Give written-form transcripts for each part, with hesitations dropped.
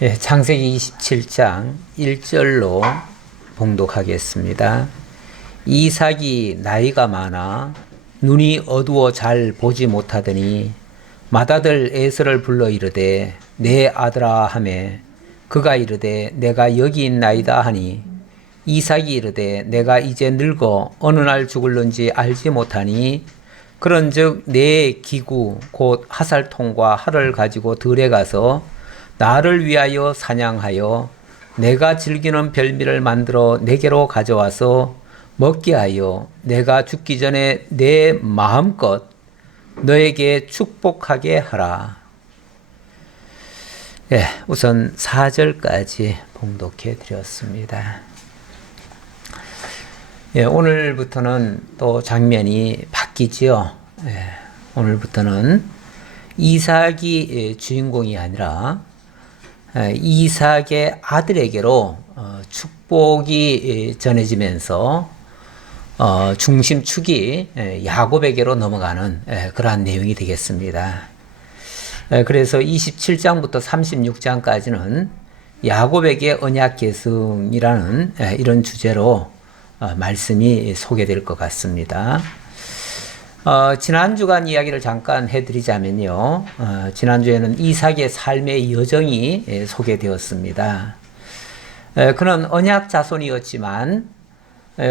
창세기 27장 1절로 봉독하겠습니다. 이삭이 나이가 많아 눈이 어두워 잘 보지 못하더니 맏아들 에서를 불러 이르되 내 아들아 하매 그가 이르되 내가 여기 있나이다 하니 이삭이 이르되 내가 이제 늙어 어느 날 죽을는지 알지 못하니 그런즉 내 기구 곧 하살통과 활을 가지고 들에 가서 나를 위하여 사냥하여 내가 즐기는 별미를 만들어 내게로 가져와서 먹게 하여 내가 죽기 전에 내 마음껏 너에게 축복하게 하라. 우선 4절까지 봉독해 드렸습니다. 오늘부터는 또 장면이 바뀌지요. 오늘부터는 이삭이 주인공이 아니라 이삭의 아들에게로 축복이 전해지면서 중심축이 야곱에게로 넘어가는 그러한 내용이 되겠습니다. 그래서 27장부터 36장까지는 야곱에게 언약 계승이라는 이런 주제로 말씀이 소개될 것 같습니다. 지난 주간 이야기를 잠깐 해드리자면요. 지난주에는 이삭의 삶의 여정이 소개되었습니다. 그는 언약 자손이었지만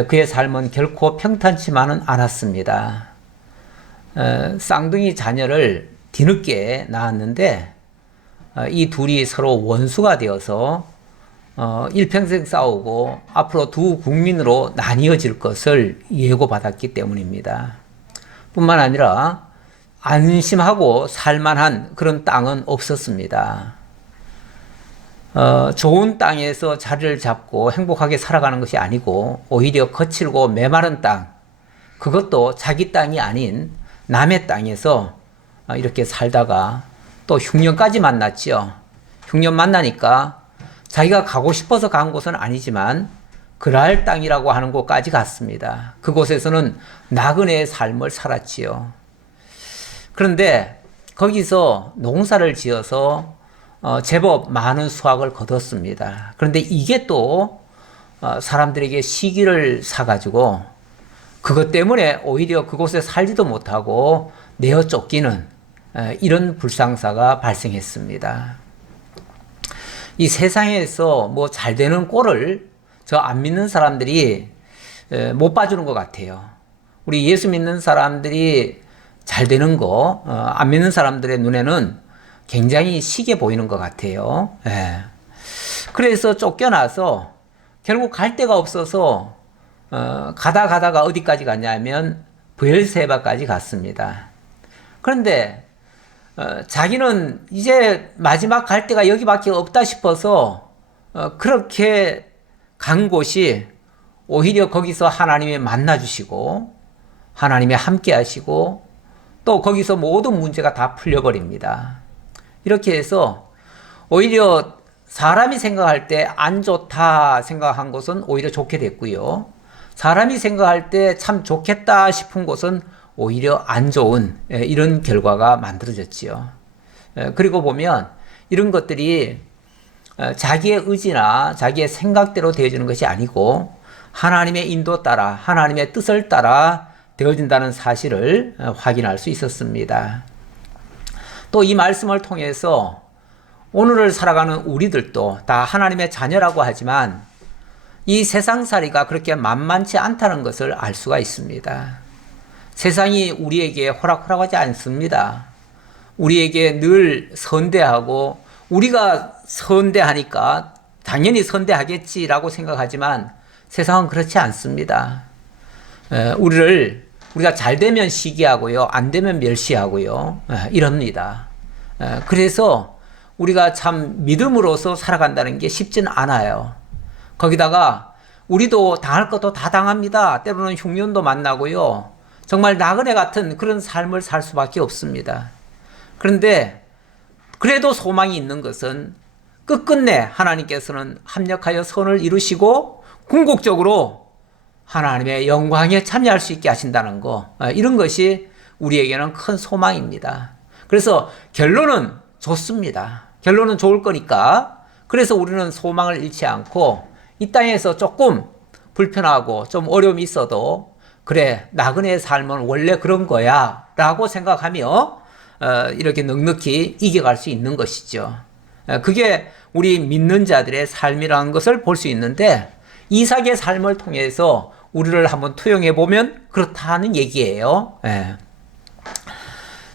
그의 삶은 결코 평탄치만은 않았습니다. 쌍둥이 자녀를 뒤늦게 낳았는데 이 둘이 서로 원수가 되어서 일평생 싸우고 앞으로 두 국민으로 나뉘어질 것을 예고받았기 때문입니다. 뿐만 아니라 안심하고 살만한 그런 땅은 없었습니다. 좋은 땅에서 자리를 잡고 행복하게 살아가는 것이 아니고 오히려 거칠고 메마른 땅, 그것도 자기 땅이 아닌 남의 땅에서 이렇게 살다가 또 흉년까지 만났지요. 흉년 만나니까 자기가 가고 싶어서 간 곳은 아니지만 그랄 땅이라고 하는 곳까지 갔습니다. 그곳에서는 나그네의 삶을 살았지요. 그런데 거기서 농사를 지어서 제법 많은 수확을 거뒀습니다. 그런데 이게 또 사람들에게 시기를 사가지고 그것 때문에 오히려 그곳에 살지도 못하고 내어 쫓기는 이런 불상사가 발생했습니다. 이 세상에서 뭐 잘 되는 꼴을 저 안 믿는 사람들이 못 봐주는 것 같아요. 우리 예수 믿는 사람들이 잘 되는 거, 안 믿는 사람들의 눈에는 굉장히 시게 보이는 것 같아요. 그래서 쫓겨나서 결국 갈 데가 없어서 가다가 어디까지 갔냐면 브엘세바까지 갔습니다. 그런데 자기는 이제 마지막 갈 데가 여기밖에 없다 싶어서 그렇게 간 곳이 오히려 거기서 하나님이 만나주시고 하나님이 함께 하시고 또 거기서 모든 문제가 다 풀려버립니다. 이렇게 해서 오히려 사람이 생각할 때 안 좋다 생각한 것은 오히려 좋게 됐고요. 사람이 생각할 때 참 좋겠다 싶은 것은 오히려 안 좋은 이런 결과가 만들어졌지요. 그리고 보면 이런 것들이 자기의 의지나 자기의 생각대로 되어지는 것이 아니고 하나님의 인도 따라 하나님의 뜻을 따라 되어진다는 사실을 확인할 수 있었습니다. 또 이 말씀을 통해서 오늘을 살아가는 우리들도 다 하나님의 자녀라고 하지만 이 세상살이가 그렇게 만만치 않다는 것을 알 수가 있습니다. 세상이 우리에게 호락호락하지 않습니다. 우리에게 늘 선대하고 우리가 선대하니까 당연히 선대하겠지라고 생각하지만 세상은 그렇지 않습니다. 우리가 잘 되면 시기하고요, 안 되면 멸시하고요, 이럽니다. 그래서 우리가 참 믿음으로서 살아간다는 게 쉽지는 않아요. 거기다가 우리도 당할 것도 다 당합니다. 때로는 흉년도 만나고요. 정말 나그네 같은 그런 삶을 살 수밖에 없습니다. 그런데 그래도 소망이 있는 것은 끝끝내 하나님께서는 합력하여 선을 이루시고 궁극적으로 하나님의 영광에 참여할 수 있게 하신다는 거, 이런 것이 우리에게는 큰 소망입니다. 그래서 결론은 좋습니다. 결론은 좋을 거니까 그래서 우리는 소망을 잃지 않고 이 땅에서 조금 불편하고 좀 어려움이 있어도 그래, 나그네의 삶은 원래 그런 거야 라고 생각하며 이렇게 넉넉히 이겨갈 수 있는 것이죠. 그게 우리 믿는 자들의 삶이라는 것을 볼 수 있는데 이삭의 삶을 통해서 우리를 한번 투영해 보면 그렇다는 얘기예요.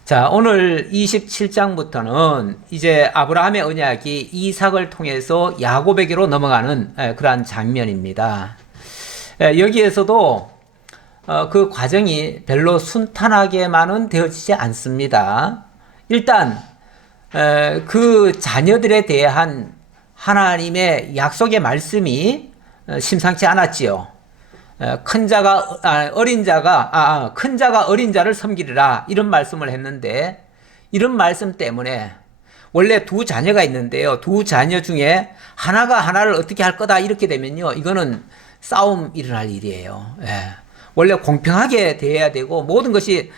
자, 오늘 27장부터는 이제 아브라함의 언약이 이삭을 통해서 야곱에게로 넘어가는 그러한 장면입니다. 여기에서도 그 과정이 별로 순탄하게만은 되어지지 않습니다. 일단 그 자녀들에 대한 하나님의 약속의 말씀이 심상치 않았지요. 큰 자가 어린 자를 섬기리라 이런 말씀을 했는데 이런 말씀 때문에 원래 두 자녀가 있는데요. 두 자녀 중에 하나가 하나를 어떻게 할 거다 이렇게 되면요. 이거는 싸움 일어날 일이에요. 원래 공평하게 대해야 되고 모든 것이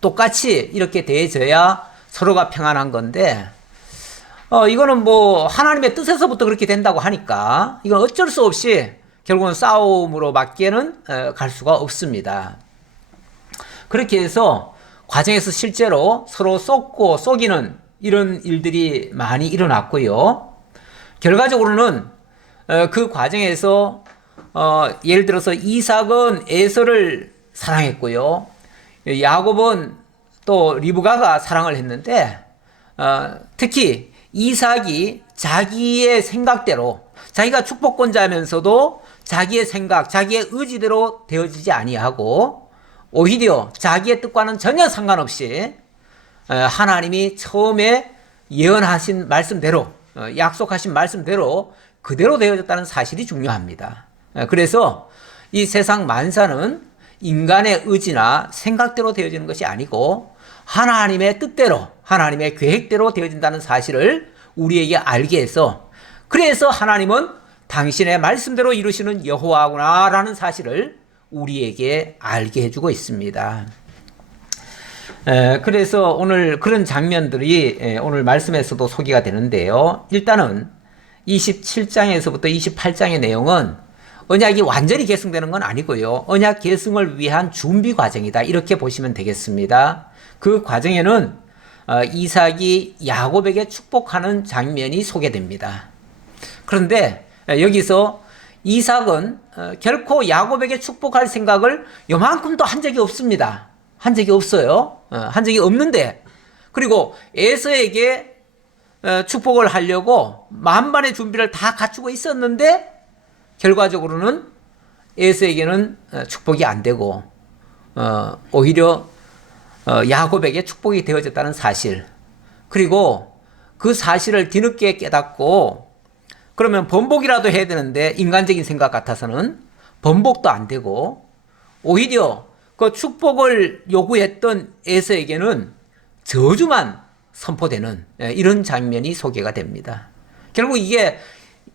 똑같이 이렇게 대해져야 서로가 평안한 건데 이거는 뭐 하나님의 뜻에서부터 그렇게 된다고 하니까 이건 어쩔 수 없이 결국은 싸움으로 밖에는 갈 수가 없습니다. 그렇게 해서 과정에서 실제로 서로 쏟고 쏘기는 이런 일들이 많이 일어났고요. 결과적으로는 그 과정에서 예를 들어서 이삭은 에서를 사랑했고요. 야곱은 또 리브가가 사랑을 했는데 특히 이삭이 자기의 생각대로 자기가 축복권자면서도 자기의 생각, 자기의 의지대로 되어지지 아니하고 오히려 자기의 뜻과는 전혀 상관없이 하나님이 처음에 예언하신 말씀대로 약속하신 말씀대로 그대로 되어졌다는 사실이 중요합니다. 그래서 이 세상 만사는 인간의 의지나 생각대로 되어지는 것이 아니고 하나님의 뜻대로 하나님의 계획대로 되어진다는 사실을 우리에게 알게 해서 그래서 하나님은 당신의 말씀대로 이루시는 여호와구나라는 사실을 우리에게 알게 해주고 있습니다. 그래서 오늘 그런 장면들이 오늘 말씀에서도 소개가 되는데요. 일단은 27장에서부터 28장의 내용은 언약이 완전히 계승되는 건 아니고요. 언약 계승을 위한 준비 과정이다. 이렇게 보시면 되겠습니다. 그 과정에는 이삭이 야곱에게 축복하는 장면이 소개됩니다. 그런데 여기서 이삭은 결코 야곱에게 축복할 생각을 요만큼도 한 적이 없습니다. 한 적이 없어요. 한 적이 없는데 그리고 에서에게 축복을 하려고 만반의 준비를 다 갖추고 있었는데 결과적으로는 에서에게는 축복이 안 되고 오히려 야곱에게 축복이 되어졌다는 사실 그리고 그 사실을 뒤늦게 깨닫고 그러면 번복이라도 해야 되는데 인간적인 생각 같아서는 번복도 안 되고 오히려 그 축복을 요구했던 에서에게는 저주만 선포되는 이런 장면이 소개가 됩니다. 결국 이게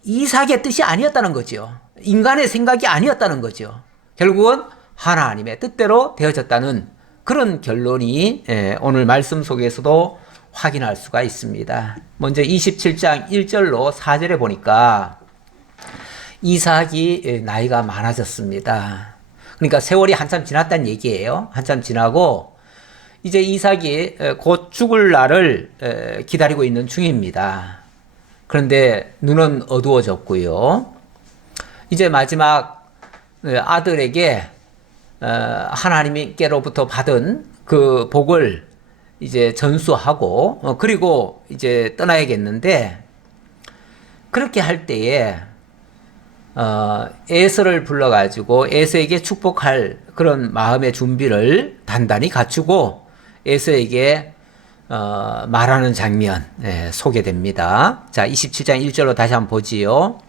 이삭의 뜻이 아니었다는 거죠. 인간의 생각이 아니었다는 거죠. 결국은 하나님의 뜻대로 되어졌다는 그런 결론이 오늘 말씀 속에서도 확인할 수가 있습니다. 먼저 27장 1절로 4절에 보니까 이삭이 나이가 많아졌습니다. 그러니까 세월이 한참 지났다는 얘기예요. 한참 지나고 이제 이삭이 곧 죽을 날을 기다리고 있는 중입니다. 그런데 눈은 어두워졌고요. 이제 마지막 아들에게 하나님께로부터 받은 그 복을 이제 전수하고 그리고 이제 떠나야겠는데 그렇게 할 때에 에서를 불러가지고 에서에게 축복할 그런 마음의 준비를 단단히 갖추고 에서에게 말하는 장면 소개됩니다. 자, 27장 1절로 다시 한번 보지요.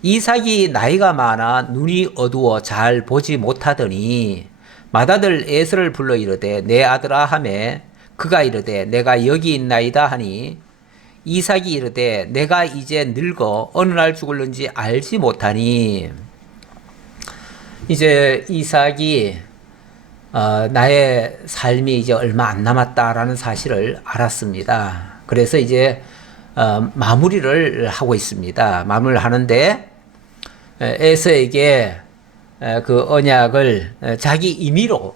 이삭이 나이가 많아 눈이 어두워 잘 보지 못하더니 맏아들 에서를 불러 이르되 내 아들아 하매 그가 이르되 내가 여기 있나이다 하니 이삭이 이르되 내가 이제 늙어 어느 날 죽을는지 알지 못하니 이제 이삭이 나의 삶이 이제 얼마 안 남았다라는 사실을 알았습니다. 그래서 이제 마무리를 하고 있습니다. 마무리를 하는데 에서에게 그 언약을 자기 임의로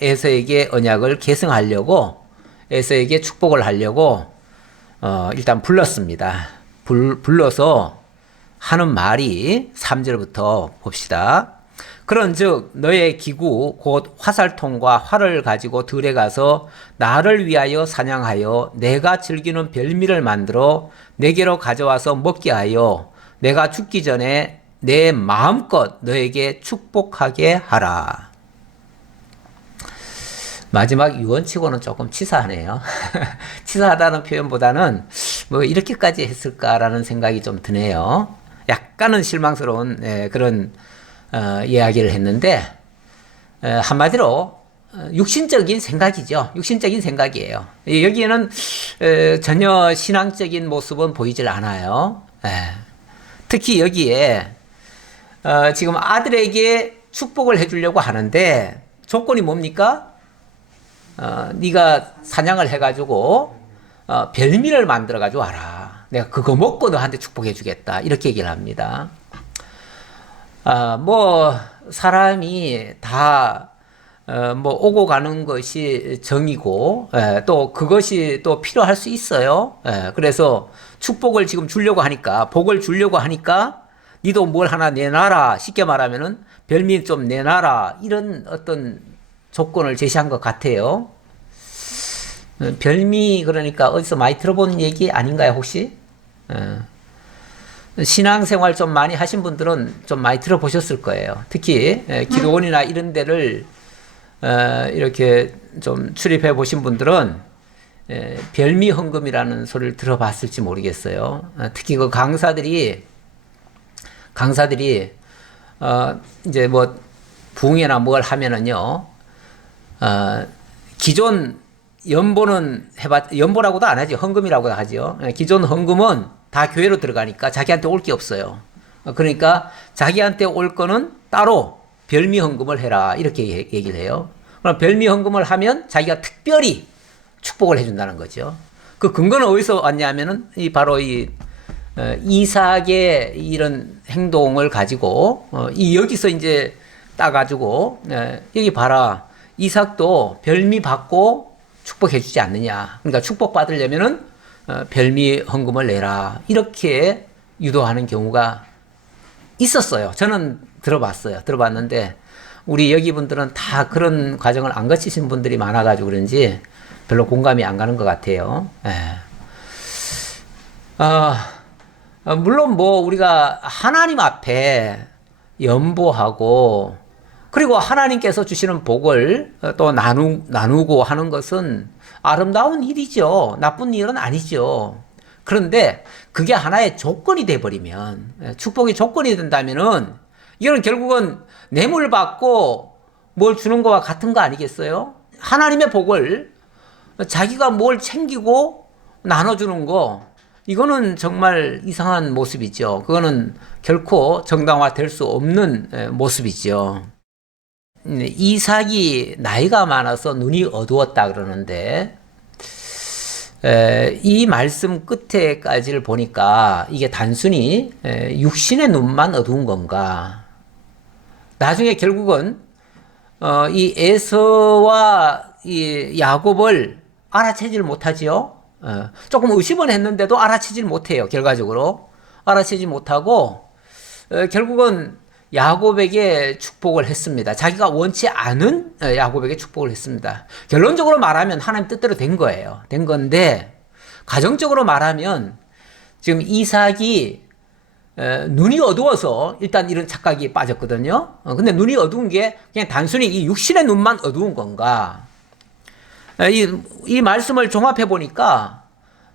에서에게 언약을 계승하려고 에서에게 축복을 하려고 일단 불렀습니다. 불러서 하는 말이 3절부터 봅시다. 그런즉 너의 기구 곧 화살통과 활을 가지고 들에 가서 나를 위하여 사냥하여 내가 즐기는 별미를 만들어 내게로 가져와서 먹게 하여 내가 죽기 전에 내 마음껏 너에게 축복하게 하라. 마지막 유언치고는 조금 치사하네요. 치사하다는 표현보다는 뭐 이렇게까지 했을까라는 생각이 좀 드네요. 약간은 실망스러운 그런 이야기를 했는데 한마디로 육신적인 생각이죠. 육신적인 생각이에요. 여기에는 전혀 신앙적인 모습은 보이질 않아요. 특히 여기에 지금 아들에게 축복을 해주려고 하는데 조건이 뭡니까? 네가 사냥을 해가지고 별미를 만들어가지고 와라. 내가 그거 먹고 너한테 축복해주겠다. 이렇게 얘기를 합니다. 뭐 사람이 다 뭐 오고 가는 것이 정이고 또 그것이 또 필요할 수 있어요. 그래서 축복을 지금 주려고 하니까 복을 주려고 하니까 니도 뭘 하나 내놔라. 쉽게 말하면은 별미 좀 내놔라. 이런 어떤 조건을 제시한 것 같아요. 별미 그러니까 어디서 많이 들어본 얘기 아닌가요 혹시? 신앙생활 좀 많이 하신 분들은 좀 많이 들어보셨을 거예요. 특히 기도원이나 이런 데를 이렇게 좀 출입해 보신 분들은 별미 헌금이라는 소리를 들어봤을지 모르겠어요. 특히 그 강사들이 이제 뭐 부흥회나 뭘 하면은요, 기존 연보는 연보라고도 안 하지, 헌금이라고 하죠. 기존 헌금은 다 교회로 들어가니까 자기한테 올 게 없어요. 그러니까 자기한테 올 거는 따로 별미 헌금을 해라. 이렇게 얘기를 해요. 그럼 별미 헌금을 하면 자기가 특별히 축복을 해준다는 거죠. 그 근거는 어디서 왔냐면은 바로 이삭의 이런 행동을 가지고 여기서 이제 따가지고 여기 봐라. 이삭도 별미 받고 축복해 주지 않느냐. 그러니까 축복 받으려면은 별미 헌금을 내라. 이렇게 유도하는 경우가 있었어요. 저는 들어봤는데 우리 여기 분들은 다 그런 과정을 안 거치신 분들이 많아가지고 그런지 별로 공감이 안 가는 것 같아요. 물론 뭐 우리가 하나님 앞에 연보하고 그리고 하나님께서 주시는 복을 또 나누고 하는 것은 아름다운 일이죠. 나쁜 일은 아니죠. 그런데 그게 하나의 조건이 돼버리면, 축복의 조건이 된다면은 이거는 결국은 뇌물 받고 뭘 주는 거와 같은 거 아니겠어요? 하나님의 복을 자기가 뭘 챙기고 나눠주는 거, 이거는 정말 이상한 모습이죠. 그거는 결코 정당화될 수 없는 모습이죠. 이삭이 나이가 많아서 눈이 어두웠다 그러는데 이 말씀 끝에까지를 보니까 이게 단순히 육신의 눈만 어두운 건가? 나중에 결국은 이 에서와 이 야곱을 알아채질 못하지요. 조금 의심은 했는데도 알아채질 못해요. 결과적으로 알아채지 못하고 결국은 야곱에게 축복을 했습니다. 자기가 원치 않은 야곱에게 축복을 했습니다. 결론적으로 말하면 하나님 뜻대로 된 거예요. 된 건데 가정적으로 말하면 지금 이삭이 눈이 어두워서 일단 이런 착각이 빠졌거든요. 근데 눈이 어두운 게 그냥 단순히 이 육신의 눈만 어두운 건가? 이 말씀을 종합해 보니까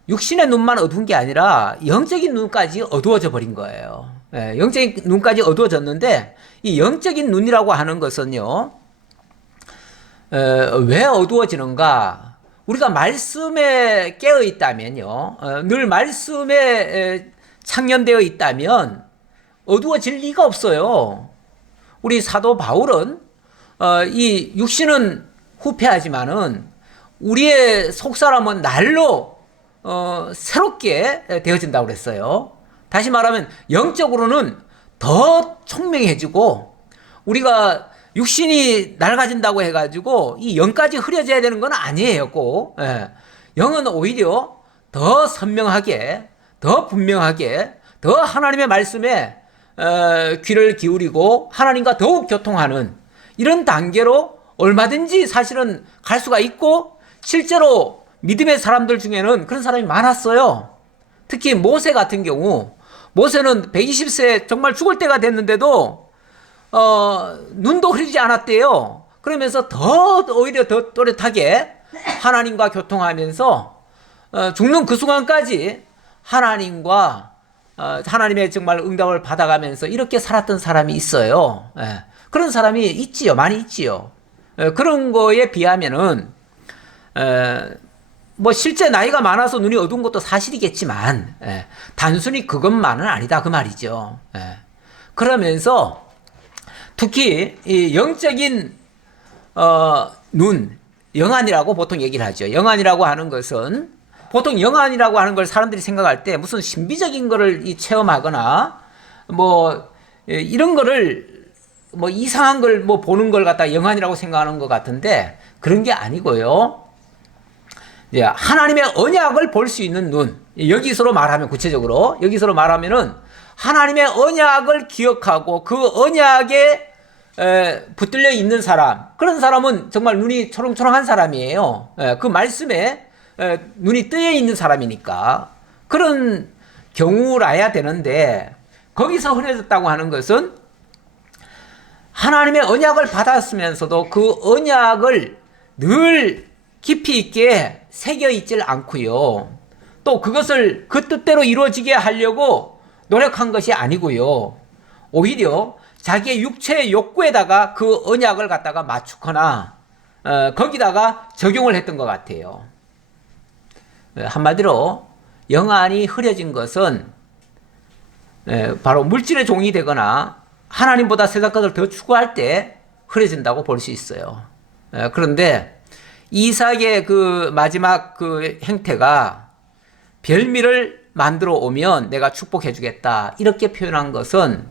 육신의 눈만 어두운 게 아니라 영적인 눈까지 어두워져 버린 거예요. 영적인 눈까지 어두워졌는데 이 영적인 눈이라고 하는 것은요, 왜 어두워지는가? 우리가 말씀에 깨어 있다면요, 늘 말씀에 창년되어 있다면 어두워질 리가 없어요. 우리 사도 바울은 이 육신은 후패하지만은 우리의 속사람은 날로 새롭게 되어진다고 그랬어요. 다시 말하면 영적으로는 더 총명해지고 우리가 육신이 낡아진다고 해가지고 이 영까지 흐려져야 되는 건 아니에요. 꼭. 예. 영은 오히려 더 선명하게, 더 분명하게, 더 하나님의 말씀에 귀를 기울이고 하나님과 더욱 교통하는 이런 단계로 얼마든지 사실은 갈 수가 있고, 실제로 믿음의 사람들 중에는 그런 사람이 많았어요. 특히 모세 같은 경우, 모세는 120세 정말 죽을 때가 됐는데도 눈도 흐리지 않았대요. 그러면서 오히려 더 또렷하게 하나님과 교통하면서 죽는 그 순간까지 하나님의 정말 응답을 받아가면서 이렇게 살았던 사람이 있어요. 예. 그런 사람이 있지요. 많이 있지요. 그런 거에 비하면은 뭐 실제 나이가 많아서 눈이 어두운 것도 사실이겠지만 단순히 그것만은 아니다 그 말이죠. 그러면서 특히 이 영적인 눈, 영안이라고 보통 얘기를 하죠. 영안이라고 하는 것은 보통 영안이라고 하는 걸 사람들이 생각할 때 무슨 신비적인 거를 체험하거나 뭐 이런 거를 뭐 이상한 걸 뭐 보는 걸 갖다 영안이라고 생각하는 것 같은데 그런 게 아니고요. 하나님의 언약을 볼 수 있는 눈. 여기서로 말하면 구체적으로 여기서로 말하면은 하나님의 언약을 기억하고 그 언약에 붙들려 있는 사람, 그런 사람은 정말 눈이 초롱초롱한 사람이에요. 그 말씀에 눈이 뜨여 있는 사람이니까 그런 경우라야 되는데, 거기서 흐려졌다고 하는 것은 하나님의 언약을 받았으면서도 그 언약을 늘 깊이 있게 새겨 있질 않고요. 또 그것을 그 뜻대로 이루어지게 하려고 노력한 것이 아니고요. 오히려 자기의 육체의 욕구에다가 그 언약을 갖다가 맞추거나 거기다가 적용을 했던 것 같아요. 한마디로 영안이 흐려진 것은 바로 물질의 종이 되거나 하나님보다 세상 것을 더 추구할 때 흐려진다고 볼 수 있어요. 그런데 이삭의 그 마지막 그 행태가 별미를 만들어 오면 내가 축복해 주겠다 이렇게 표현한 것은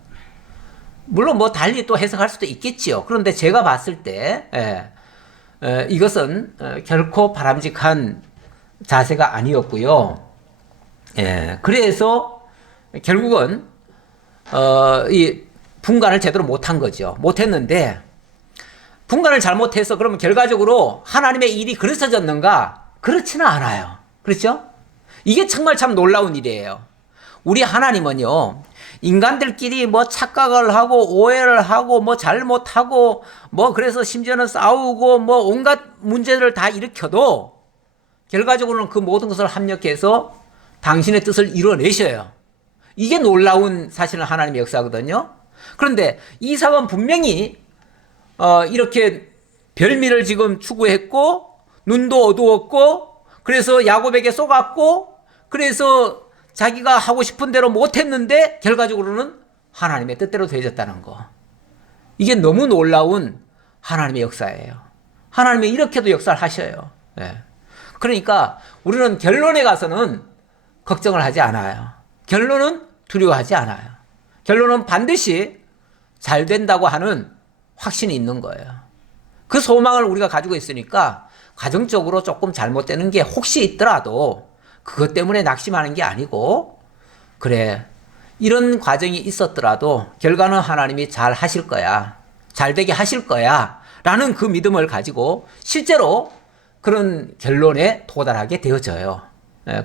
물론 뭐 달리 또 해석할 수도 있겠지요. 그런데 제가 봤을 때 이것은 결코 바람직한 자세가 아니었고요. 그래서 결국은 이 분간을 제대로 못한 거죠. 못했는데 분간을 잘못해서 그러면 결과적으로 하나님의 일이 그릇서졌는가? 그렇지는 않아요. 그렇죠? 이게 정말 참 놀라운 일이에요. 우리 하나님은요, 인간들끼리 뭐 착각을 하고 오해를 하고 뭐 잘못하고 뭐 그래서 심지어는 싸우고 뭐 온갖 문제를 다 일으켜도 결과적으로는 그 모든 것을 합력해서 당신의 뜻을 이뤄내셔요. 이게 놀라운 사실은 하나님의 역사거든요. 그런데 이삭은 분명히 이렇게 별미를 지금 추구했고 눈도 어두웠고 그래서 야곱에게 쏘갔고 그래서 자기가 하고 싶은 대로 못했는데 결과적으로는 하나님의 뜻대로 되어졌다는 거. 이게 너무 놀라운 하나님의 역사예요. 하나님이 이렇게도 역사를 하셔요. 그러니까 우리는 결론에 가서는 걱정을 하지 않아요. 결론은 두려워하지 않아요. 결론은 반드시 잘 된다고 하는 확신이 있는 거예요. 그 소망을 우리가 가지고 있으니까 가정적으로 조금 잘못되는 게 혹시 있더라도 그것 때문에 낙심하는 게 아니고, 그래, 이런 과정이 있었더라도 결과는 하나님이 잘 하실 거야, 잘 되게 하실 거야 라는 그 믿음을 가지고 실제로 그런 결론에 도달하게 되어져요.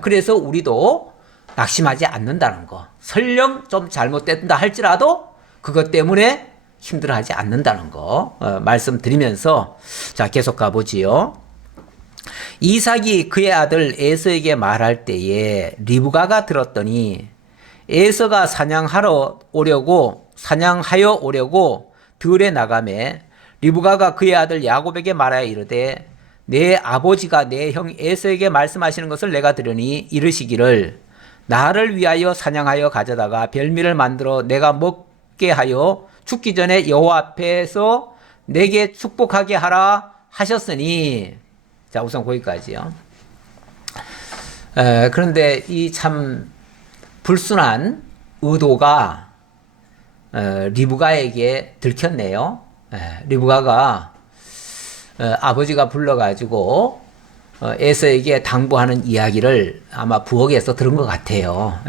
그래서 우리도 낙심하지 않는다는 거, 설령 좀 잘못된다 할지라도 그것 때문에 힘들어하지 않는다는 거 말씀드리면서 자 계속 가보지요. 이삭이 그의 아들 에서에게 말할 때에 리브가가 들었더니 에서가 사냥하여 오려고 들에 나가매 리브가가 그의 아들 야곱에게 말하여 이르되 내 아버지가 내 형 에서에게 말씀하시는 것을 내가 들으니 이르시기를 나를 위하여 사냥하여 가져다가 별미를 만들어 내가 먹게 하여 죽기 전에 여호와 앞에서 내게 축복하게 하라 하셨으니. 자, 우선 거기까지요. 그런데 이 참 불순한 의도가 리브가에게 들켰네요. 리브가가 아버지가 불러가지고 에서에게 당부하는 이야기를 아마 부엌에서 들은 것 같아요.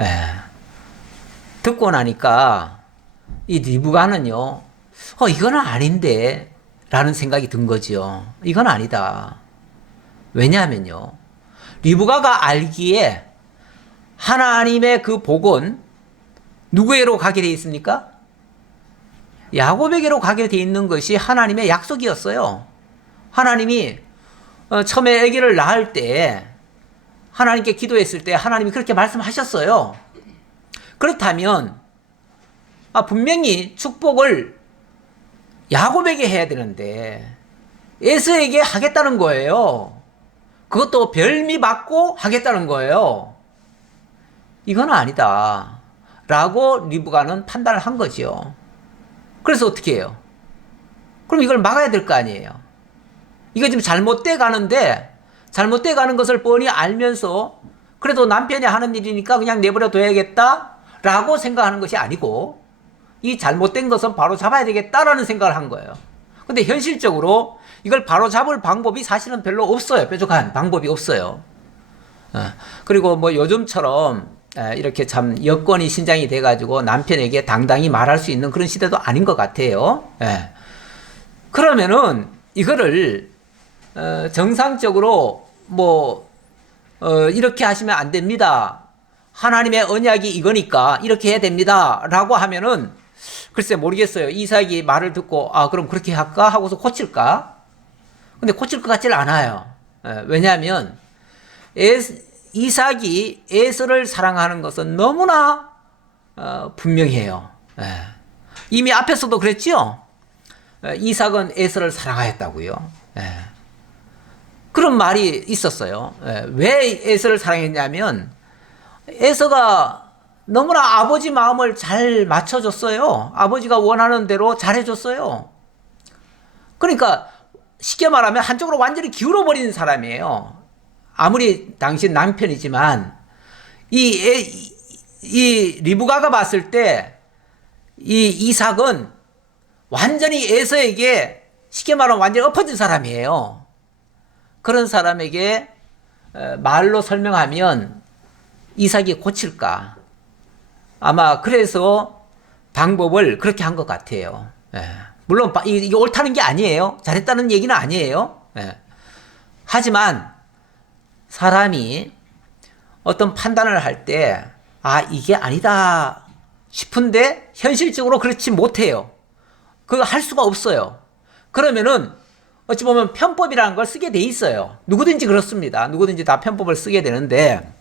듣고 나니까 이 리브가는요, 이거는 아닌데 라는 생각이 든 거죠. 이건 아니다. 왜냐하면요, 리브가가 알기에 하나님의 그 복은 누구에게로 가게 돼 있습니까? 야곱에게로 가게 돼 있는 것이 하나님의 약속이었어요. 하나님이 처음에 아기를 낳을 때 하나님께 기도했을 때 하나님이 그렇게 말씀하셨어요. 그렇다면 분명히 축복을 야곱에게 해야 되는데 에서에게 하겠다는 거예요. 그것도 별미 받고 하겠다는 거예요. 이건 아니다 라고 리브가는 판단을 한 거죠. 그래서 어떻게 해요? 그럼 이걸 막아야 될 거 아니에요. 이거 지금 잘못돼 가는데 잘못돼 가는 것을 뻔히 알면서 그래도 남편이 하는 일이니까 그냥 내버려 둬야겠다 라고 생각하는 것이 아니고 이 잘못된 것은 바로 잡아야 되겠다라는 생각을 한 거예요. 근데 현실적으로 이걸 바로 잡을 방법이 사실은 별로 없어요. 뾰족한 방법이 없어요. 그리고 뭐 요즘처럼 이렇게 참 여건이 신장이 돼가지고 남편에게 당당히 말할 수 있는 그런 시대도 아닌 것 같아요. 그러면은 이거를 정상적으로 뭐 이렇게 하시면 안 됩니다. 하나님의 언약이 이거니까 이렇게 해야 됩니다. 라고 하면은 글쎄 모르겠어요. 이삭이 말을 듣고 그럼 그렇게 할까 하고서 고칠까? 근데 고칠 것 같지는 않아요. 왜냐하면 이삭이 에서를 사랑하는 것은 너무나 분명해요. 이미 앞에서도 그랬죠. 이삭은 에서를 사랑하였다고요. 그런 말이 있었어요. 왜 에서를 사랑했냐면 에서가 너무나 아버지 마음을 잘 맞춰줬어요. 아버지가 원하는 대로 잘해줬어요. 그러니까 쉽게 말하면 한쪽으로 완전히 기울어버린 사람이에요. 아무리 당신 남편이지만 이 리브가가 봤을 때 이 이삭은 완전히 에서에게 쉽게 말하면 완전히 엎어진 사람이에요. 그런 사람에게 말로 설명하면 이삭이 고칠까? 아마 그래서 방법을 그렇게 한 것 같아요. 물론 이게 옳다는 게 아니에요. 잘했다는 얘기는 아니에요. 하지만 사람이 어떤 판단을 할 때 이게 아니다 싶은데 현실적으로 그렇지 못해요. 그거 할 수가 없어요. 그러면은 어찌 보면 편법이라는 걸 쓰게 돼 있어요. 누구든지 그렇습니다. 누구든지 다 편법을 쓰게 되는데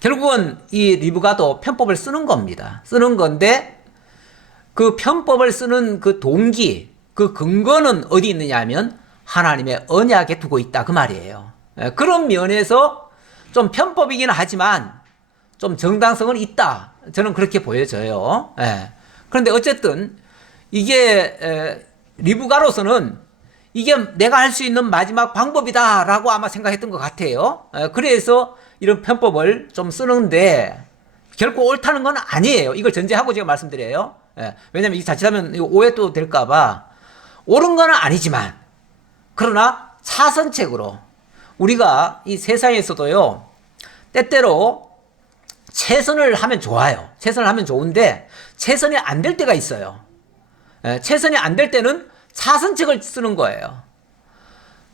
결국은 이 리브가도 편법을 쓰는 겁니다. 쓰는 건데 그 편법을 쓰는 그 동기, 그 근거는 어디 있느냐 하면 하나님의 언약에 두고 있다 그 말이에요. 그런 면에서 좀 편법이긴 하지만 좀 정당성은 있다. 저는 그렇게 보여져요. 그런데 어쨌든 이게 리브가로서는 이게 내가 할 수 있는 마지막 방법이다라고 아마 생각했던 것 같아요. 그래서 이런 편법을 좀 쓰는데 결코 옳다는 건 아니에요. 이걸 전제하고 제가 말씀드려요. 왜냐면 이 자칫하면 오해도 될까봐 옳은 건 아니지만 그러나 차선책으로 우리가 이 세상에서도요 때때로 최선을 하면 좋아요. 최선을 하면 좋은데 최선이 안 될 때가 있어요. 최선이 안 될 때는 차선책을 쓰는 거예요.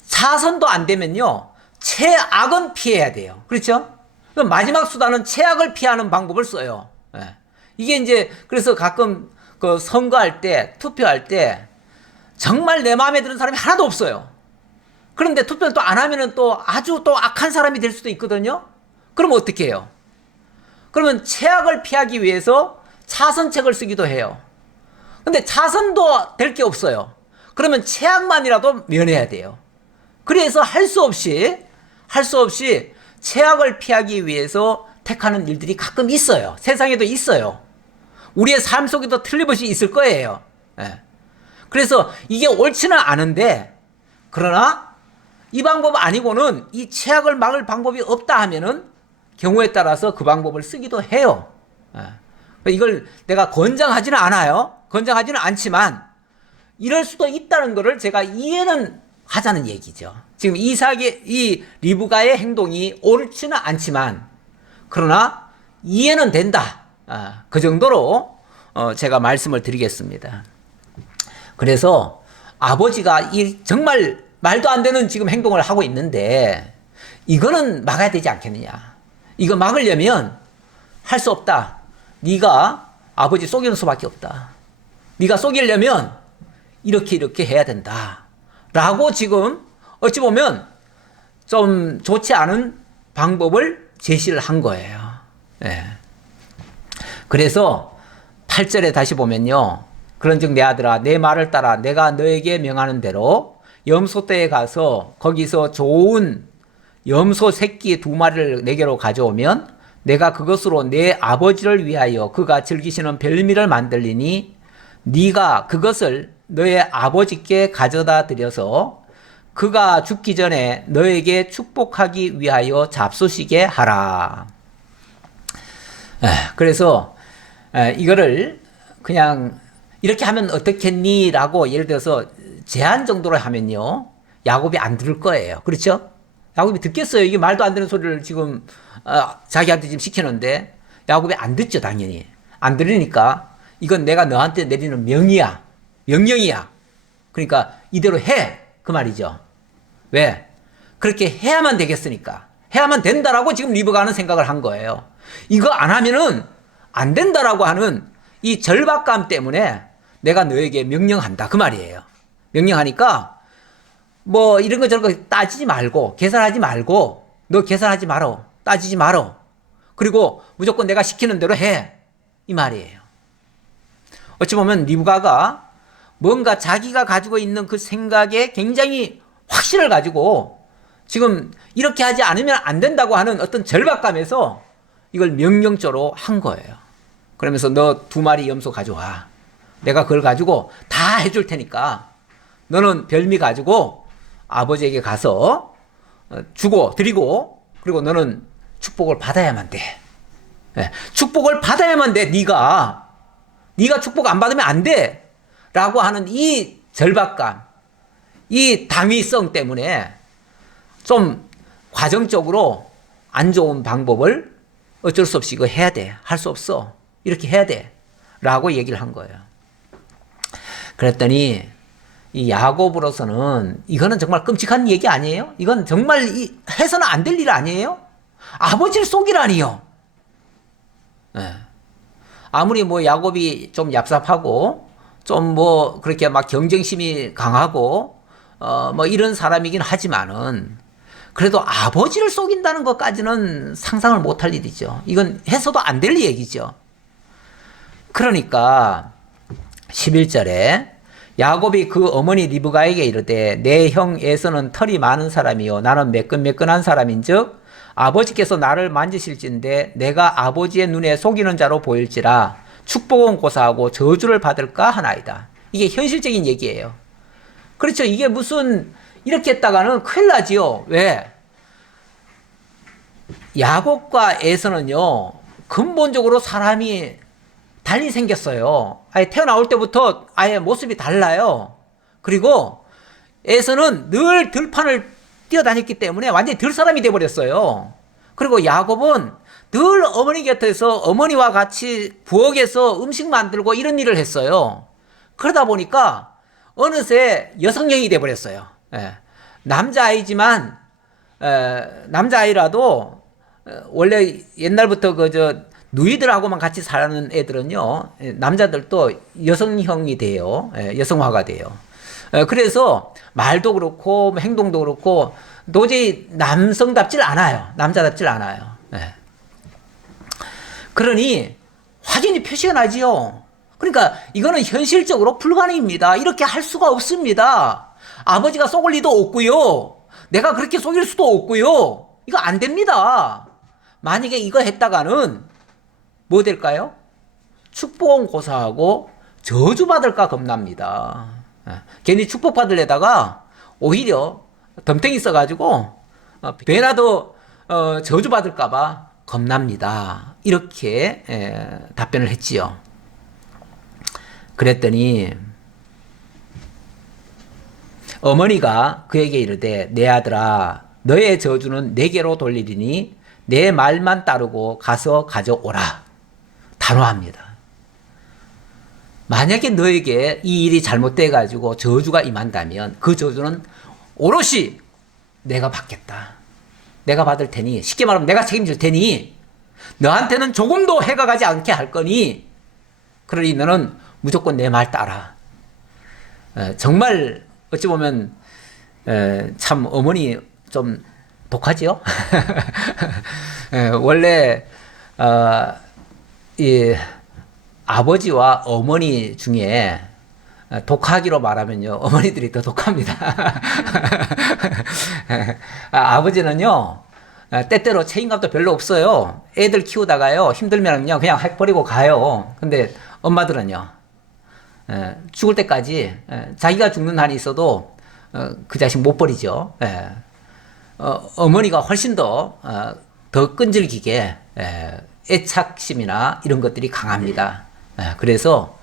차선도 안 되면요 최악은 피해야 돼요. 그렇죠? 그럼 마지막 수단은 최악을 피하는 방법을 써요. 이게 이제 그래서 가끔 그 선거할 때 투표할 때 정말 내 마음에 드는 사람이 하나도 없어요. 그런데 투표를 또 안 하면은 또 아주 또 악한 사람이 될 수도 있거든요. 그럼 어떻게 해요? 그러면 최악을 피하기 위해서 차선책을 쓰기도 해요. 근데 차선도 될 게 없어요. 그러면 최악만이라도 면해야 돼요. 그래서 할 수 없이 최악을 피하기 위해서 택하는 일들이 가끔 있어요. 세상에도 있어요. 우리의 삶 속에도 틀림없이 있을 거예요. 그래서 이게 옳지는 않은데 그러나 이 방법 아니고는 이 최악을 막을 방법이 없다 하면은 경우에 따라서 그 방법을 쓰기도 해요. 이걸 내가 권장하지는 않아요. 권장하지는 않지만 이럴 수도 있다는 것을 제가 이해는 하자는 얘기죠. 지금 이 리브가의 행동이 옳지는 않지만 그러나 이해는 된다. 그 정도로 제가 말씀을 드리겠습니다. 그래서 아버지가 이 정말 말도 안 되는 지금 행동을 하고 있는데 이거는 막아야 되지 않겠느냐. 이거 막으려면 할 수 없다. 네가 아버지 속이는 수밖에 없다. 네가 속이려면 이렇게 해야 된다. 라고 지금 어찌 보면 좀 좋지 않은 방법을 제시를 한 거예요. 네. 그래서 8절에 다시 보면요. 그런즉 내 아들아 내 말을 따라 내가 너에게 명하는 대로 염소떼에 가서 거기서 좋은 염소 새끼 2마리를 내게로 가져오면 내가 그것으로 내 아버지를 위하여 그가 즐기시는 별미를 만들리니 네가 그것을 너의 아버지께 가져다 드려서 그가 죽기 전에 너에게 축복하기 위하여 잡수시게 하라. 그래서 이거를 그냥 이렇게 하면 어떻겠니? 라고 예를 들어서 제한 정도로 하면요. 야곱이 안 들을 거예요. 그렇죠? 야곱이 듣겠어요. 이게 말도 안 되는 소리를 지금 자기한테 지금 시키는데 야곱이 안 듣죠. 당연히. 안 들으니까 이건 내가 너한테 내리는 명이야. 명령이야. 그러니까 이대로 해. 그 말이죠. 왜? 그렇게 해야만 되겠으니까. 해야만 된다라고 지금 리브가는 생각을 한 거예요. 이거 안 하면은 안 된다라고 하는 이 절박감 때문에 내가 너에게 명령한다. 그 말이에요. 명령하니까 뭐 이런 거 저런 거 따지지 말고 계산하지 말고 너 계산하지 말어. 따지지 말어. 그리고 무조건 내가 시키는 대로 해. 이 말이에요. 어찌 보면 리브가가 뭔가 자기가 가지고 있는 그 생각에 굉장히 확신을 가지고 지금 이렇게 하지 않으면 안 된다고 하는 어떤 절박감에서 이걸 명령조로 한 거예요. 그러면서 너 2마리 염소 가져와. 내가 그걸 가지고 다 해줄 테니까 너는 별미 가지고 아버지에게 가서 주고 드리고 그리고 너는 축복을 받아야만 돼. 네. 축복을 받아야만 돼. 네가 축복 안 받으면 안 돼. 라고 하는 이 절박감, 이 당위성 때문에 좀 과정적으로 안 좋은 방법을 어쩔 수 없이 이거 해야 돼. 할 수 없어. 이렇게 해야 돼. 라고 얘기를 한 거예요. 그랬더니 이 야곱으로서는 이거는 정말 끔찍한 얘기 아니에요? 이건 정말 해서는 안 될 일 아니에요? 아버지를 속이라니요. 네. 아무리 뭐 야곱이 좀 얍삽하고 좀 뭐 그렇게 막 경쟁심이 강하고 뭐 이런 사람이긴 하지만은 그래도 아버지를 속인다는 것까지는 상상을 못할 일이죠. 이건 해서도 안 될 얘기죠. 그러니까 11절에 야곱이 그 어머니 리브가에게 이르되 내 형 에서는 털이 많은 사람이요 나는 매끈매끈한 사람인즉 아버지께서 나를 만지실진데 내가 아버지의 눈에 속이는 자로 보일지라 축복은 고사하고 저주를 받을까 하나이다. 이게 현실적인 얘기예요. 그렇죠. 이게 무슨 이렇게 했다가는 큰일 나지요. 왜? 야곱과 에서는요 근본적으로 사람이 달리 생겼어요. 아예 태어나올 때부터 아예 모습이 달라요. 그리고 에서는 늘 들판을 뛰어다녔기 때문에 완전히 들사람이 돼버렸어요. 그리고 야곱은 늘 어머니 곁에서 어머니와 같이 부엌에서 음식 만들고 이런 일을 했어요. 그러다 보니까 어느새 여성형이 돼버렸어요. 예. 남자아이지만 남자아이라도 원래 옛날부터 누이들하고만 같이 사는 애들은요 남자들도 여성형이 돼요. 여성화가 돼요. 그래서 말도 그렇고 행동도 그렇고 도저히 남성답질 않아요. 남자답질 않아요. 그러니 확연히 표시가 나지요. 그러니까 이거는 현실적으로 불가능입니다. 이렇게 할 수가 없습니다. 아버지가 속을 리도 없고요. 내가 그렇게 속일 수도 없고요. 이거 안 됩니다. 만약에 이거 했다가는 뭐 될까요? 축복은 고사하고 저주받을까 겁납니다. 괜히 축복받으려다가 오히려 덤탱이 써가지고 배나도 저주받을까봐 겁납니다. 이렇게 답변을 했지요. 그랬더니 어머니가 그에게 이르되 내 아들아 너의 저주는 내게로 돌리리니 내 말만 따르고 가서 가져오라. 단호합니다. 만약에 너에게 이 일이 잘못돼 가지고 저주가 임한다면 그 저주는 오롯이 내가 받겠다. 내가 받을 테니, 쉽게 말하면 내가 책임질 테니 너한테는 조금도 해가 가지 않게 할 거니 그러니 너는 무조건 내 말 따라. 정말 어찌 보면 참 어머니 좀 독하지요? 원래 이 아버지와 어머니 중에 독하기로 말하면요, 어머니들이 더 독합니다. 아버지는요, 때때로 책임감도 별로 없어요. 애들 키우다가요, 힘들면요, 그냥 핵 버리고 가요. 근데 엄마들은요, 죽을 때까지 자기가 죽는 한이 있어도 그 자식 못 버리죠. 어머니가 훨씬 더 끈질기게 애착심이나 이런 것들이 강합니다. 그래서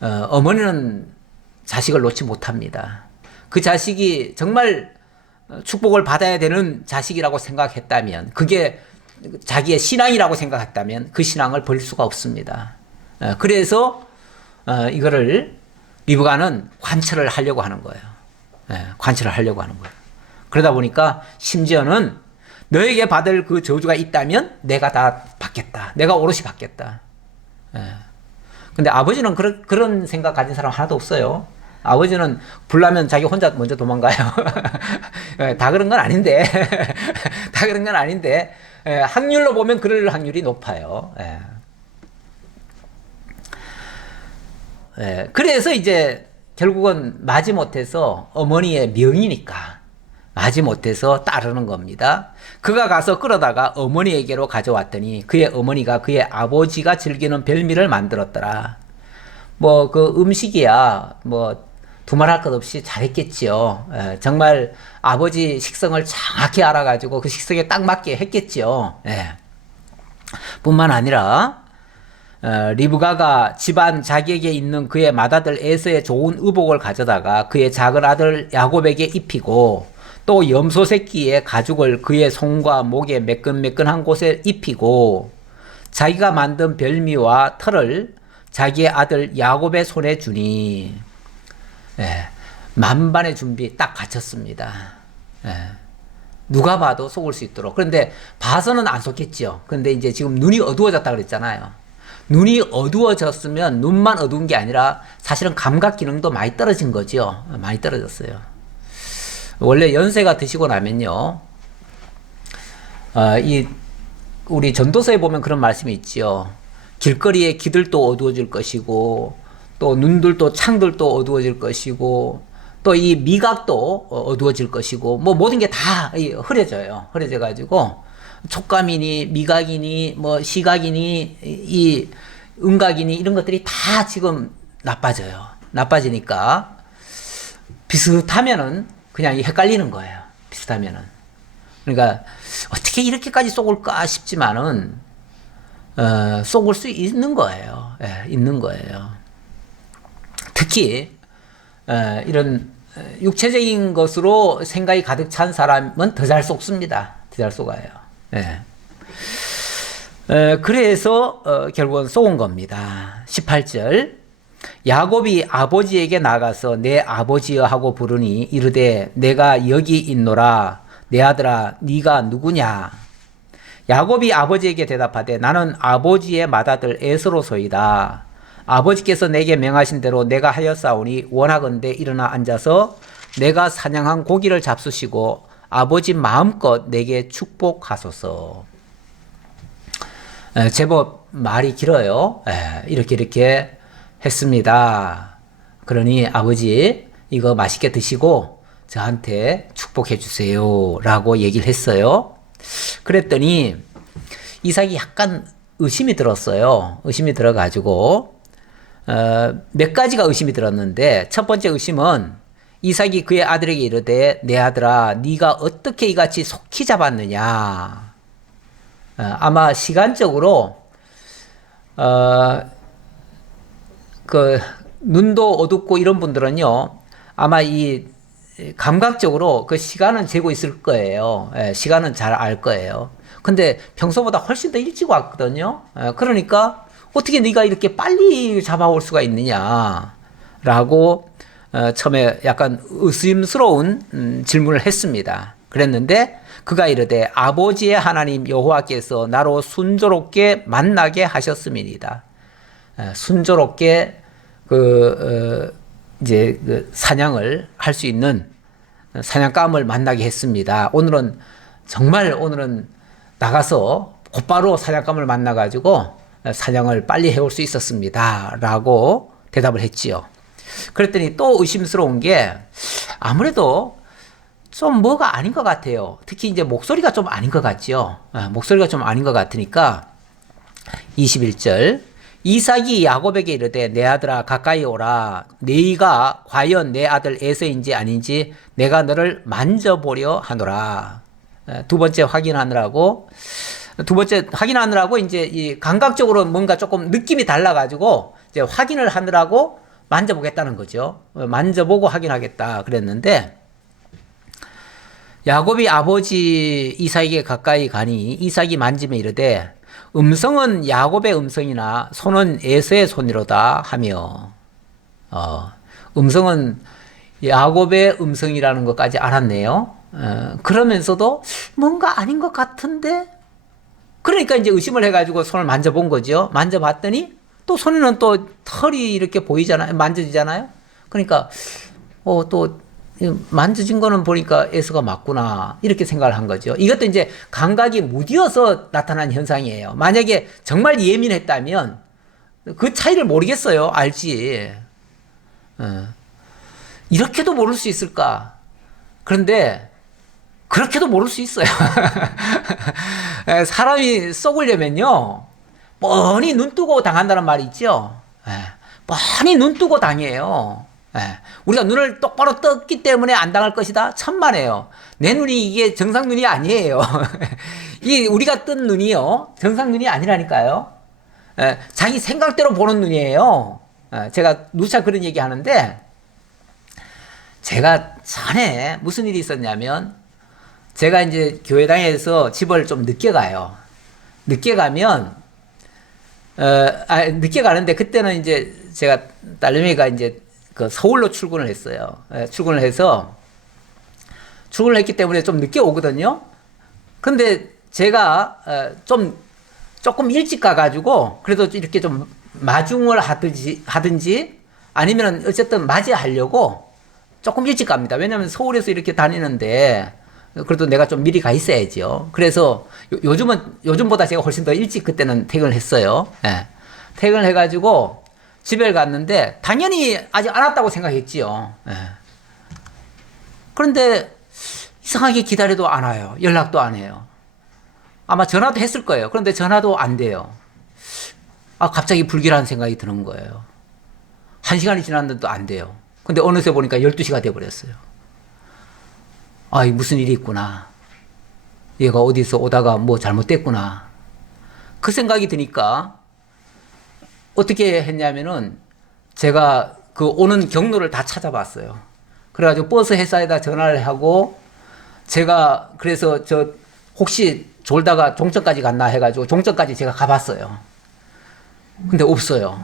어머니는 자식을 놓지 못합니다. 그 자식이 정말 축복을 받아야 되는 자식이라고 생각했다면, 그게 자기의 신앙이라고 생각했다면 그 신앙을 버릴 수가 없습니다. 그래서 이거를 리브가는 관철을 하려고 하는 거예요. 관철을 하려고 하는 거예요. 그러다 보니까 심지어는 너에게 받을 그 저주가 있다면 내가 다 받겠다. 내가 오롯이 받겠다. 근데 아버지는 그런 생각 가진 사람 하나도 없어요. 아버지는 불나면 자기 혼자 먼저 도망가요. 다 그런 건 아닌데. 다 그런 건 아닌데. 확률로 보면 그럴 확률이 높아요. 그래서 이제 결국은 마지못해서 어머니의 명이니까 마지못해서 따르는 겁니다. 그가 가서 끌어다가 어머니에게로 가져왔더니 그의 어머니가 그의 아버지가 즐기는 별미를 만들었더라. 뭐 그 음식이야 뭐 두말할 것 없이 잘했겠지요. 정말 아버지 식성을 정확히 알아가지고 그 식성에 딱 맞게 했겠지요. 뿐만 아니라 리브가가 집안 자기에게 있는 그의 맏아들 에서의 좋은 의복을 가져다가 그의 작은 아들 야곱에게 입히고 또 염소 새끼의 가죽을 그의 손과 목에 매끈매끈한 곳에 입히고 자기가 만든 별미와 털을 자기의 아들 야곱의 손에 주니 만반의 준비 딱 갖췄습니다. 누가 봐도 속을 수 있도록. 그런데 봐서는 안 속겠죠. 그런데 이제 지금 눈이 어두워졌다 그랬잖아요. 눈이 어두워졌으면 눈만 어두운 게 아니라 사실은 감각 기능도 많이 떨어진 거죠. 많이 떨어졌어요. 원래 연세가 드시고 나면요, 우리 전도서에 보면 그런 말씀이 있지요. 길거리의 길들도 어두워질 것이고, 또 눈들도 창들도 어두워질 것이고, 또 이 미각도 어두워질 것이고, 뭐 모든 게 다 흐려져요. 흐려져가지고, 촉감이니, 미각이니, 뭐 시각이니, 이 음각이니, 이런 것들이 다 지금 나빠져요. 나빠지니까, 비슷하면은 그냥 헷갈리는 거예요. 비슷하면은. 그러니까, 어떻게 이렇게까지 속을까 싶지만은, 속을 수 있는 거예요. 있는 거예요. 특히, 이런 육체적인 것으로 생각이 가득 찬 사람은 더 잘 속습니다. 더 잘 속아요. 그래서, 결국은 속은 겁니다. 18절. 야곱이 아버지에게 나가서 내 아버지여 하고 부르니 이르되 내가 여기 있노라. 내 아들아 네가 누구냐. 야곱이 아버지에게 대답하되 나는 아버지의 맏아들 에서로소이다. 아버지께서 내게 명하신 대로 내가 하였사오니 원하건대 일어나 앉아서 내가 사냥한 고기를 잡수시고 아버지 마음껏 내게 축복하소서. 제법 말이 길어요. 이렇게 했습니다. 그러니 아버지 이거 맛있게 드시고 저한테 축복해 주세요 라고 얘기를 했어요. 그랬더니 이삭이 약간 의심이 들었어요. 의심이 들어가지고 몇 가지가 의심이 들었는데 첫 번째 의심은 이삭이 그의 아들에게 이르되 내 아들아 네가 어떻게 이같이 속히 잡았느냐. 아마 시간적으로 그 눈도 어둡고 이런 분들은요 아마 이 감각적으로 그 시간은 재고 있을 거예요. 시간은 잘 알 거예요. 근데 평소보다 훨씬 더 일찍 왔거든요. 그러니까 어떻게 네가 이렇게 빨리 잡아올 수가 있느냐라고 처음에 약간 의심스러운 질문을 했습니다. 그랬는데 그가 이르되 아버지의 하나님 여호와께서 나로 순조롭게 만나게 하셨음이니이다. 순조롭게 이제 그 사냥을 할 수 있는 사냥감을 만나게 했습니다. 오늘은 나가서 곧바로 사냥감을 만나가지고 사냥을 빨리 해올 수 있었습니다. 라고 대답을 했지요. 그랬더니 또 의심스러운 게 아무래도 좀 뭐가 아닌 것 같아요. 특히 이제 목소리가 좀 아닌 것 같죠. 목소리가 좀 아닌 것 같으니까 21절 이삭이 야곱에게 이르되 내 아들아 가까이 오라. 네가 과연 내 아들 에서인지 아닌지 내가 너를 만져보려 하노라. 두 번째 확인하느라고 이제 이 감각적으로 뭔가 조금 느낌이 달라가지고 이제 확인을 하느라고 만져보겠다는 거죠. 만져보고 확인하겠다 그랬는데 야곱이 아버지 이삭에게 가까이 가니 이삭이 만지며 이르되 음성은 야곱의 음성이나 손은 에서의 손이로다 하며 음성은 야곱의 음성이라는 것까지 알았네요. 그러면서도 뭔가 아닌 것 같은데 그러니까 이제 의심을 해가지고 손을 만져본 거죠. 만져봤더니 또 손에는 또 털이 이렇게 보이잖아요. 만져지잖아요. 그러니까 또 만져진 거는 보니까 에서가 맞구나 이렇게 생각을 한 거죠. 이것도 이제 감각이 무디어서 나타난 현상이에요. 만약에 정말 예민했다면 그 차이를 모르겠어요. 알지. 이렇게도 모를 수 있을까? 그런데 그렇게도 모를 수 있어요. 사람이 썩으려면요 뻔히 눈 뜨고 당한다는 말이 있죠. 뻔히 눈 뜨고 당해요. 우리가 눈을 똑바로 떴기 때문에 안 당할 것이다? 천만에요. 내 눈이 이게 정상 눈이 아니에요. 이 우리가 뜬 눈이요 정상 눈이 아니라니까요. 자기 생각대로 보는 눈이에요. 제가 누차 그런 얘기 하는데 제가 전에 무슨 일이 있었냐면 제가 이제 교회당에서 집을 좀 늦게 가요. 늦게 가면 늦게 가는데 그때는 이제 제가 딸내미가 이제 그 서울로 출근을 했어요. 출근을 했기 때문에 좀 늦게 오거든요. 근데 제가 조금 일찍 가가지고 그래도 이렇게 좀 마중을 하든지 아니면 어쨌든 맞이하려고 조금 일찍 갑니다. 왜냐하면 서울에서 이렇게 다니는데 그래도 내가 좀 미리 가 있어야죠. 그래서 요즘보다 제가 훨씬 더 일찍 그때는 퇴근을 했어요. 퇴근을 해가지고 집에 갔는데 당연히 아직 안 왔다고 생각했지요. 그런데 이상하게 기다려도 안 와요. 연락도 안 해요. 아마 전화도 했을 거예요. 그런데 전화도 안 돼요. 갑자기 불길한 생각이 드는 거예요. 1시간이 지났는데도 안 돼요. 근데 어느새 보니까 12시가 돼버렸어요. 무슨 일이 있구나. 얘가 어디서 오다가 뭐 잘못됐구나. 그 생각이 드니까 어떻게 했냐면은 제가 그 오는 경로를 다 찾아봤어요. 그래가지고 버스 회사에다 전화를 하고 제가 그래서 혹시 졸다가 종점까지 갔나 해가지고 종점까지 제가 가봤어요. 근데 없어요.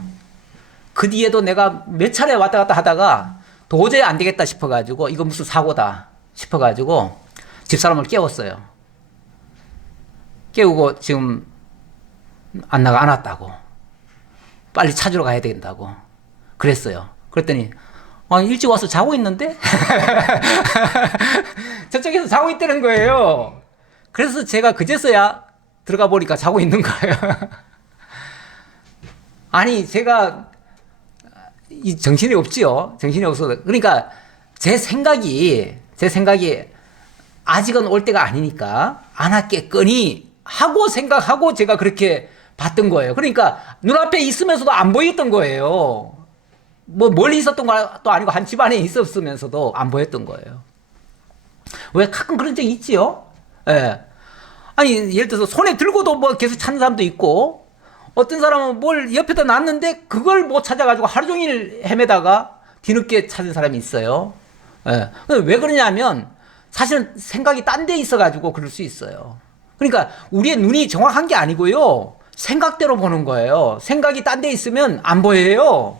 그 뒤에도 내가 몇 차례 왔다 갔다 하다가 도저히 안 되겠다 싶어가지고 이거 무슨 사고다 싶어가지고 집사람을 깨웠어요. 깨우고 지금 안 왔다고. 빨리 찾으러 가야 된다고 그랬어요. 그랬더니 일찍 와서 자고 있는데? 저쪽에서 자고 있다는 거예요. 그래서 제가 그제서야 들어가 보니까 자고 있는 거예요. 제가 정신이 없지요. 정신이 없어서. 그러니까 제 생각이 아직은 올 때가 아니니까 안 왔겠거니 하고 생각하고 제가 그렇게 봤던 거예요. 그러니까 눈앞에 있으면서도 안 보였던 거예요. 뭐 멀리 있었던 것도 아니고 한 집안에 있었으면서도 안 보였던 거예요. 왜 가끔 그런 적이 있지요? 예. 아니, 예를 들어서 손에 들고도 뭐 계속 찾는 사람도 있고, 어떤 사람은 뭘 옆에다 놨는데 그걸 못 찾아가지고 하루 종일 헤매다가 뒤늦게 찾은 사람이 있어요. 예. 왜 그러냐면 사실은 생각이 딴 데 있어가지고 그럴 수 있어요. 그러니까 우리의 눈이 정확한 게 아니고요. 생각대로 보는 거예요. 생각이 딴 데 있으면 안 보여요.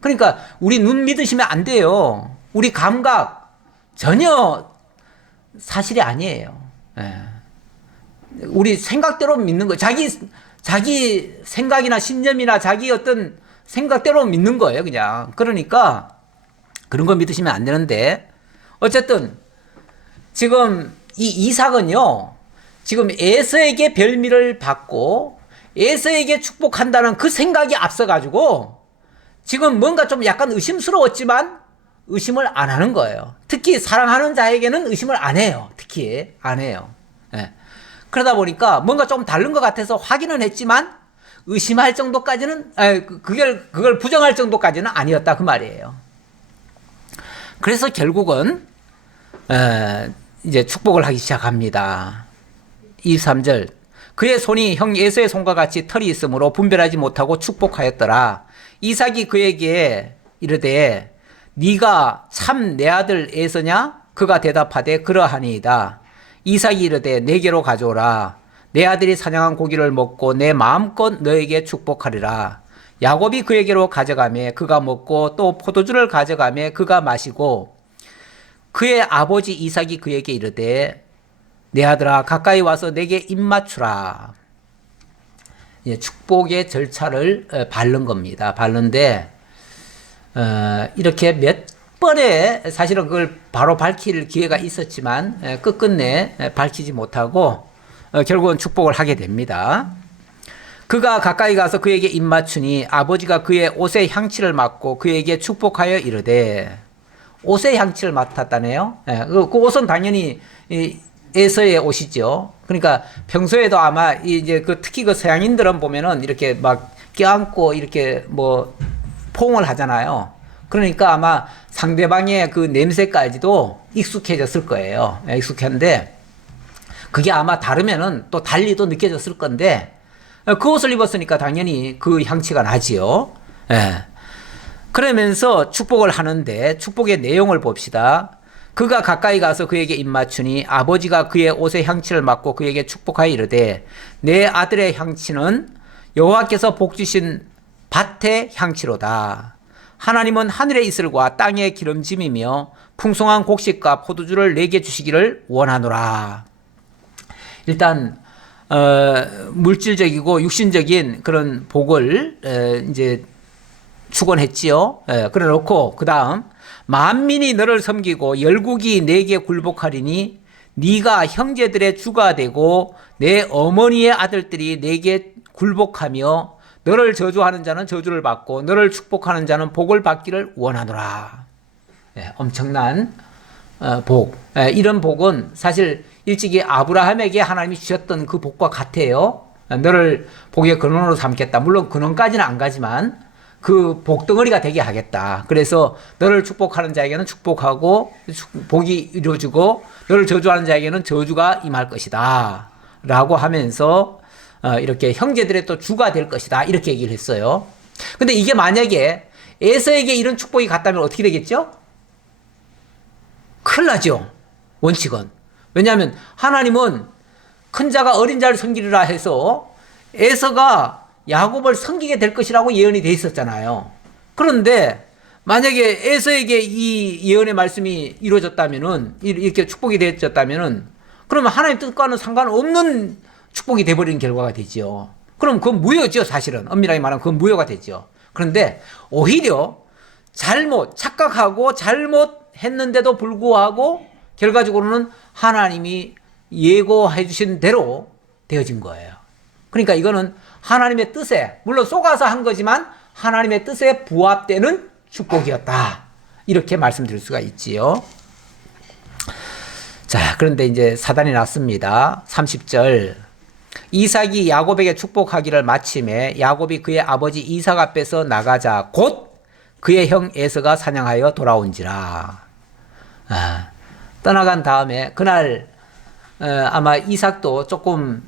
그러니까 우리 눈 믿으시면 안 돼요. 우리 감각 전혀 사실이 아니에요. 예. 우리 생각대로 믿는 거, 자기 생각이나 신념이나 자기 어떤 생각대로 믿는 거예요, 그냥. 그러니까 그런 거 믿으시면 안 되는데, 어쨌든 지금 이 이삭은요, 지금 에서에게 별미를 받고 에서에게 축복한다는 그 생각이 앞서가지고 지금 뭔가 좀 약간 의심스러웠지만 의심을 안 하는 거예요. 특히 사랑하는 자에게는 의심을 안 해요. 특히 안 해요. 예. 그러다 보니까 뭔가 좀 다른 것 같아서 확인은 했지만 의심할 정도까지는, 그걸 부정할 정도까지는 아니었다 그 말이에요. 그래서 결국은 이제 축복을 하기 시작합니다. 23절, 그의 손이 형 에서의 손과 같이 털이 있으므로 분별하지 못하고 축복하였더라. 이삭이 그에게 이르되 네가 참 내 아들 에서냐? 그가 대답하되 그러하니이다. 이삭이 이르되 내게로 가져오라. 내 아들이 사냥한 고기를 먹고 내 마음껏 너에게 축복하리라. 야곱이 그에게로 가져가매 그가 먹고 또 포도주를 가져가매 그가 마시고, 그의 아버지 이삭이 그에게 이르되 내 아들아 가까이 와서 내게 입 맞추라. 축복의 절차를 밟는 겁니다. 밟는데 이렇게 몇 번에 사실은 그걸 바로 밝힐 기회가 있었지만 끝끝내 밝히지 못하고 결국은 축복을 하게 됩니다. 그가 가까이 가서 그에게 입 맞추니 아버지가 그의 옷의 향취를 맡고 그에게 축복하여 이르되, 옷의 향취를 맡았다네요. 그 옷은 당연히 에서의 옷이죠. 그러니까 평소에도 아마 이제 특히 그 서양인들은 보면은 이렇게 막 껴안고 이렇게 뭐 포옹을 하잖아요. 그러니까 아마 상대방의 그 냄새까지도 익숙해졌을 거예요. 익숙한데 그게 아마 다르면은 또 달리도 느껴졌을 건데 그 옷을 입었으니까 당연히 그 향취가 나지요. 예. 그러면서 축복을 하는데 축복의 내용을 봅시다. 그가 가까이 가서 그에게 입 맞추니 아버지가 그의 옷의 향취를 맡고 그에게 축복하여 이르되 내 아들의 향취는 여호와께서 복 주신 밭의 향취로다. 하나님은 하늘의 이슬과 땅의 기름짐이며 풍성한 곡식과 포도주를 내게 주시기를 원하노라. 일단 물질적이고 육신적인 그런 복을 이제 축원했지요. 그래 놓고 그 다음 만민이 너를 섬기고 열국이 내게 굴복하리니 네가 형제들의 주가 되고 내 어머니의 아들들이 내게 굴복하며 너를 저주하는 자는 저주를 받고 너를 축복하는 자는 복을 받기를 원하노라. 엄청난 복. 이런 복은 사실 일찍이 아브라함에게 하나님이 주셨던 그 복과 같아요. 너를 복의 근원으로 삼겠다. 물론 근원까지는 안 가지만 그 복덩어리가 되게 하겠다. 그래서 너를 축복하는 자에게는 축복하고 복이 이루어지고 너를 저주하는 자에게는 저주가 임할 것이다 라고 하면서 이렇게 형제들의 또 주가 될 것이다 이렇게 얘기를 했어요. 근데 이게 만약에 에서에게 이런 축복이 갔다면 어떻게 되겠죠? 큰일 나죠. 원칙은. 왜냐하면 하나님은 큰 자가 어린 자를 섬기리라 해서 에서가 야곱을 섬기게 될 것이라고 예언이 돼 있었잖아요. 그런데 만약에 에서에게 이 예언의 말씀이 이루어졌다면은, 이렇게 축복이 되어졌다면은, 그러면 하나님 뜻과는 상관없는 축복이 돼버리는 결과가 되죠. 그럼 그건 무효죠, 사실은. 엄밀하게 말하면 그건 무효가 되죠. 그런데 오히려 착각하고 잘못했는데도 불구하고 결과적으로는 하나님이 예고해 주신 대로 되어진 거예요. 그러니까 이거는 하나님의 뜻에, 물론 속아서 한 거지만 하나님의 뜻에 부합되는 축복이었다. 이렇게 말씀드릴 수가 있지요. 자, 그런데 이제 사단이 났습니다. 30절. 이삭이 야곱에게 축복하기를 마침에 야곱이 그의 아버지 이삭 앞에서 나가자 곧 그의 형 에서가 사냥하여 돌아온지라. 떠나간 다음에 그날 아마 이삭도 조금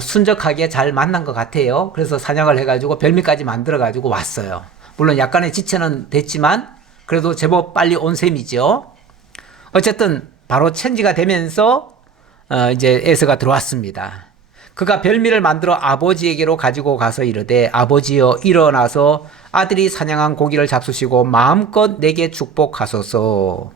순적하게 잘 만난 것 같아요. 그래서 사냥을 해가지고 별미까지 만들어가지고 왔어요. 물론 약간의 지체는 됐지만 그래도 제법 빨리 온 셈이죠. 어쨌든 바로 천지가 되면서 이제 에서가 들어왔습니다. 그가 별미를 만들어 아버지에게로 가지고 가서 이르되 아버지여 일어나서 아들이 사냥한 고기를 잡수시고 마음껏 내게 축복하소서.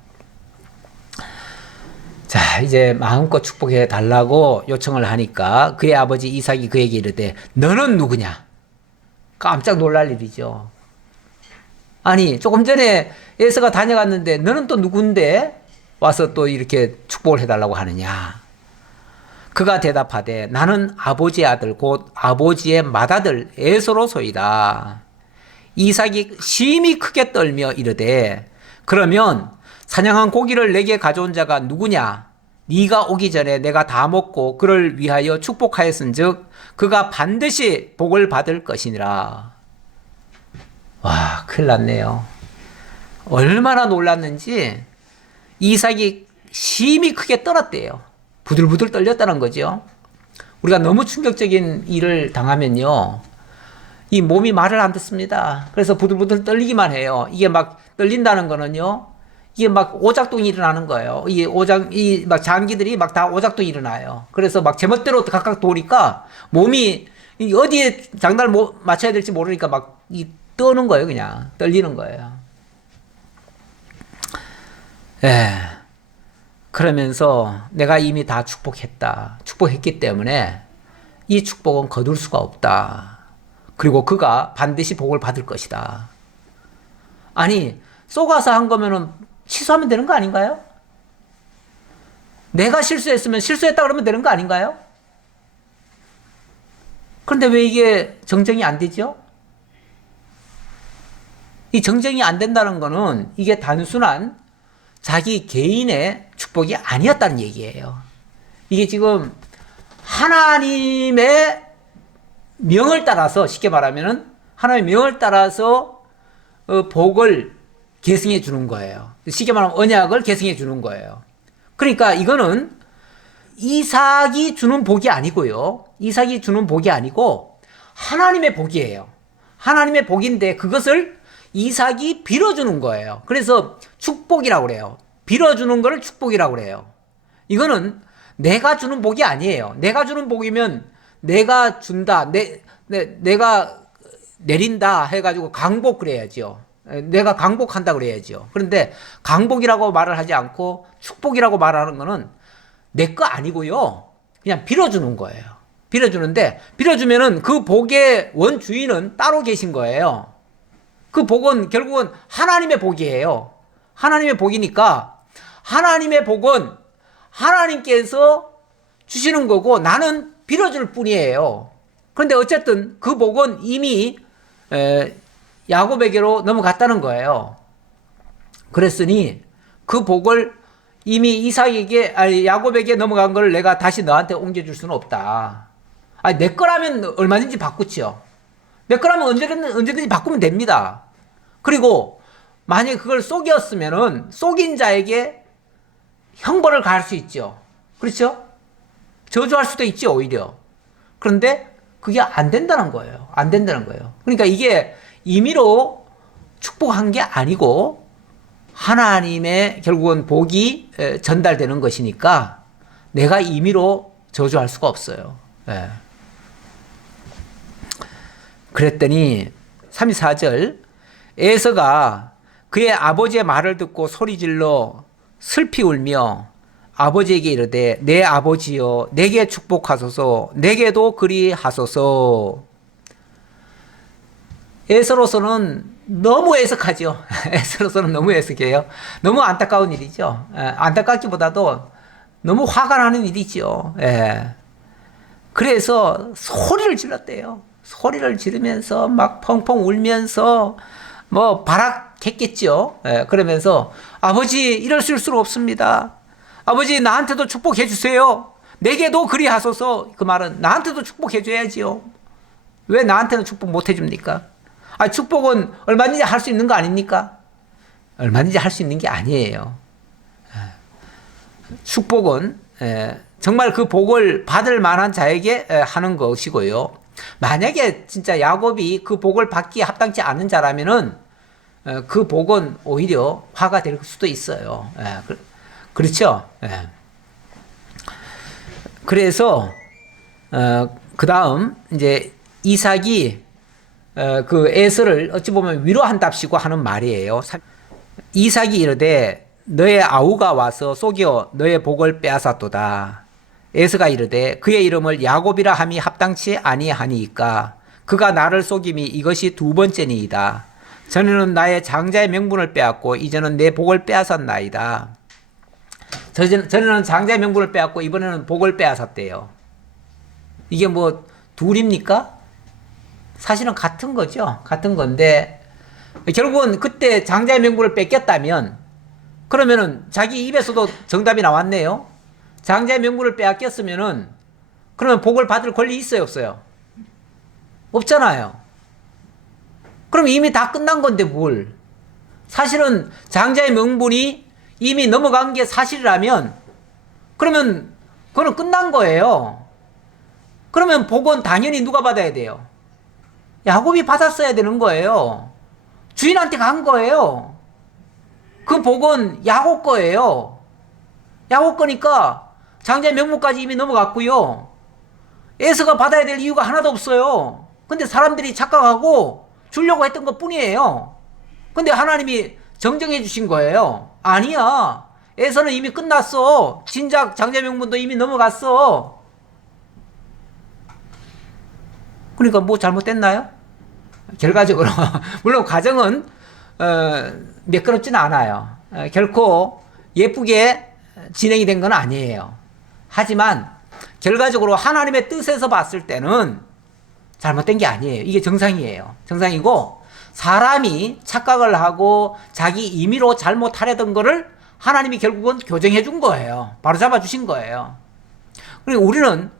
자, 이제 마음껏 축복해 달라고 요청을 하니까 그의 아버지 이삭이 그에게 이르되 너는 누구냐? 깜짝 놀랄 일이죠. 아니, 조금 전에 에서가 다녀갔는데 너는 또 누군데 와서 또 이렇게 축복을 해달라고 하느냐? 그가 대답하되 나는 아버지의 아들 곧 아버지의 맏아들 에서로소이다. 이삭이 심히 크게 떨며 이르되 그러면 사냥한 고기를 내게 가져온 자가 누구냐? 네가 오기 전에 내가 다 먹고 그를 위하여 축복하였은즉 그가 반드시 복을 받을 것이니라. 와, 큰일 났네요. 얼마나 놀랐는지 이삭이 심히 크게 떨었대요. 부들부들 떨렸다는 거죠. 우리가 너무 충격적인 일을 당하면요, 이 몸이 말을 안 듣습니다. 그래서 부들부들 떨리기만 해요. 이게 막 떨린다는 거는요, 이게 막 오작동이 일어나는 거예요. 이 막 장기들이 막 다 오작동이 일어나요. 그래서 막 제멋대로 각각 도니까 몸이 어디에 장단을 맞춰야 될지 모르니까 막 떠는 거예요. 그냥 떨리는 거예요. 예. 그러면서 내가 이미 다 축복했다. 축복했기 때문에 이 축복은 거둘 수가 없다. 그리고 그가 반드시 복을 받을 것이다. 아니, 쏘가서 한 거면은 취소하면 되는 거 아닌가요? 내가 실수했으면 실수했다 그러면 되는 거 아닌가요? 그런데 왜 이게 정정이 안 되죠? 이 정정이 안 된다는 거는 이게 단순한 자기 개인의 축복이 아니었다는 얘기예요. 이게 지금 하나님의 명을 따라서, 쉽게 말하면은 하나님의 명을 따라서 복을 계승해 주는 거예요. 쉽게 말하면 언약을 계승해 주는 거예요. 그러니까 이거는 이삭이 주는 복이 아니고요. 이삭이 주는 복이 아니고 하나님의 복이에요. 하나님의 복인데 그것을 이삭이 빌어주는 거예요. 그래서 축복이라고 그래요. 빌어주는 거를 축복이라고 그래요. 이거는 내가 주는 복이 아니에요. 내가 주는 복이면 내가 준다, 내가 내린다 해가지고 강복 그래야죠. 내가 강복한다 그래야죠. 그런데 강복이라고 말을 하지 않고 축복이라고 말하는 거는 내 거 아니고요. 그냥 빌어주는 거예요. 빌어주는데 빌어주면은 그 복의 원주인은 따로 계신 거예요. 그 복은 결국은 하나님의 복이에요. 하나님의 복이니까 하나님의 복은 하나님께서 주시는 거고 나는 빌어줄 뿐이에요. 그런데 어쨌든 그 복은 이미 야곱에게로 넘어갔다는 거예요. 그랬으니 그 복을 이미 야곱에게 넘어간 걸 내가 다시 너한테 옮겨줄 수는 없다. 아니, 내 거라면 얼마든지 바꾸죠. 내 거라면 언제든지 바꾸면 됩니다. 그리고 만약에 그걸 속였으면은 속인 자에게 형벌을 가할 수 있죠. 그렇죠? 저주할 수도 있죠, 오히려. 그런데 그게 안 된다는 거예요. 안 된다는 거예요. 그러니까 이게 임의로 축복한 게 아니고 하나님의 결국은 복이 전달되는 것이니까 내가 임의로 저주할 수가 없어요. 예. 그랬더니 34절 에서가 그의 아버지의 말을 듣고 소리질러 슬피 울며 아버지에게 이르되 내 아버지여 내게 축복하소서 내게도 그리하소서. 에서로서는 너무 애석하죠. 에서로서는 너무 애석해요. 너무 안타까운 일이죠. 안타깝기보다도 너무 화가 나는 일이죠. 그래서 소리를 질렀대요. 소리를 지르면서 막 펑펑 울면서 뭐 발악했겠죠. 그러면서 아버지 이럴 수 없습니다. 아버지 나한테도 축복해 주세요. 내게도 그리하소서. 그 말은 나한테도 축복해 줘야지요. 왜 나한테는 축복 못 해줍니까? 아, 축복은 얼마든지 할 수 있는 거 아닙니까? 얼마든지 할 수 있는 게 아니에요. 축복은 정말 그 복을 받을 만한 자에게 하는 것이고요. 만약에 진짜 야곱이 그 복을 받기에 합당치 않은 자라면은 그 복은 오히려 화가 될 수도 있어요. 그렇죠? 그래서 그 다음 이제 이삭이 그 에서를 어찌 보면 위로한답시고 하는 말이에요. 이삭이 이르되 너의 아우가 와서 속여 너의 복을 빼앗았도다. 에서가 이르되 그의 이름을 야곱이라 함이 합당치 아니하니이까 그가 나를 속임이 이것이 두 번째니이다. 전에는 나의 장자의 명분을 빼앗고 이제는 내 복을 빼앗았나이다. 전에는 장자의 명분을 빼앗고 이번에는 복을 빼앗았대요. 이게 뭐 둘입니까? 사실은 같은 거죠. 같은 건데 결국은 그때 장자의 명분을 뺏겼다면 그러면은 자기 입에서도 정답이 나왔네요. 장자의 명분을 빼앗겼으면은 그러면 복을 받을 권리 있어요, 없어요? 없잖아요. 그럼 이미 다 끝난 건데 뭘? 사실은 장자의 명분이 이미 넘어간 게 사실이라면 그러면 그거는 끝난 거예요. 그러면 복은 당연히 누가 받아야 돼요? 야곱이 받았어야 되는 거예요. 주인한테 간 거예요. 그 복은 야곱 거예요. 야곱 거니까 장자의 명분까지 이미 넘어갔고요. 에서가 받아야 될 이유가 하나도 없어요. 근데 사람들이 착각하고 주려고 했던 것 뿐이에요. 근데 하나님이 정정해 주신 거예요. 아니야. 에서는 이미 끝났어. 진작 장자의 명분도 이미 넘어갔어. 그러니까 뭐 잘못됐나요? 결과적으로 물론 과정은 매끄럽지는 않아요. 결코 예쁘게 진행이 된 건 아니에요. 하지만 결과적으로 하나님의 뜻에서 봤을 때는 잘못된 게 아니에요. 이게 정상이에요. 정상이고 사람이 착각을 하고 자기 임의로 잘못하려던 거를 하나님이 결국은 교정해 준 거예요. 바로 잡아 주신 거예요. 그리고 우리는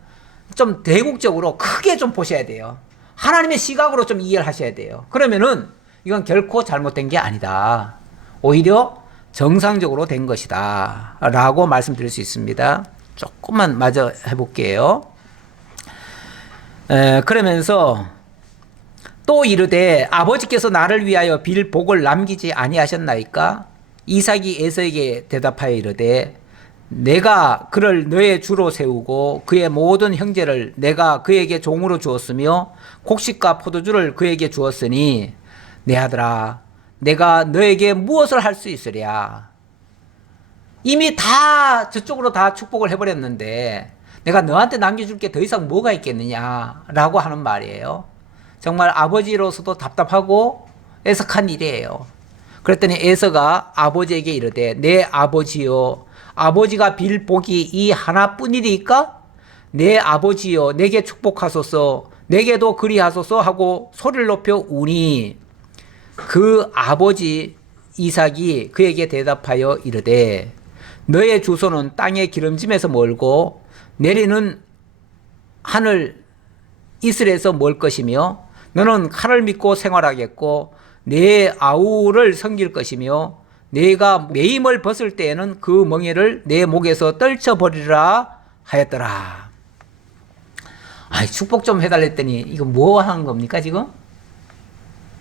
좀 대국적으로 크게 좀 보셔야 돼요. 하나님의 시각으로 좀 이해를 하셔야 돼요. 그러면은 이건 결코 잘못된 게 아니다. 오히려 정상적으로 된 것이다. 라고 말씀드릴 수 있습니다. 조금만 마저 해볼게요. 그러면서 또 이르되 아버지께서 나를 위하여 빌 복을 남기지 아니하셨나이까? 이삭이 에서에게 대답하여 이르되 내가 그를 너의 주로 세우고 그의 모든 형제를 내가 그에게 종으로 주었으며 곡식과 포도주를 그에게 주었으니 내 아들아 내가 너에게 무엇을 할 수 있으랴. 이미 다 저쪽으로 다 축복을 해버렸는데 내가 너한테 남겨줄 게 더 이상 뭐가 있겠느냐라고 하는 말이에요. 정말 아버지로서도 답답하고 애석한 일이에요. 그랬더니 에서가 아버지에게 이르되 내 아버지여 아버지가 빌 복이 이 하나뿐이리까? 내 아버지여 내게 축복하소서 내게도 그리하소서 하고 소리를 높여 우니 그 아버지 이삭이 그에게 대답하여 이르되 너의 주소는 땅의 기름짐에서 멀고 내리는 하늘 이슬에서 멀 것이며 너는 칼을 믿고 생활하겠고 내 아우를 섬길 것이며 내가 매임을 벗을 때에는 그 멍에를 내 목에서 떨쳐버리라 하였더라. 아이, 축복 좀 해달랬더니 이거 뭐 하는 겁니까 지금?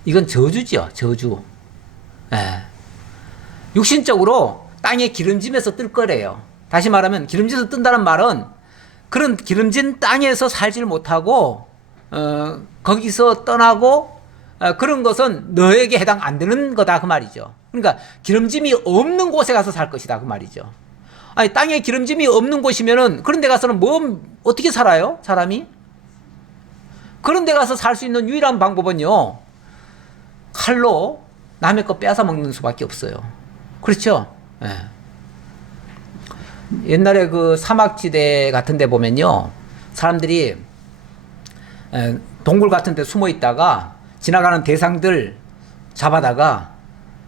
이건 저주죠. 저주. 예. 육신적으로 땅에 기름짐에서 뜰 거래요. 다시 말하면 기름짐에서 뜬다는 말은 그런 기름진 땅에서 살질 못하고 거기서 떠나고 그런 것은 너에게 해당 안 되는 거다 그 말이죠. 그러니까 기름짐이 없는 곳에 가서 살 것이다 그 말이죠. 아니 땅에 기름짐이 없는 곳이면은 그런 데 가서는 뭐 어떻게 살아요 사람이? 그런 데 가서 살 수 있는 유일한 방법은요 칼로 남의 거 빼앗아 먹는 수밖에 없어요. 그렇죠? 예. 옛날에 그 사막지대 같은 데 보면요 사람들이 동굴 같은 데 숨어 있다가 지나가는 대상들 잡아다가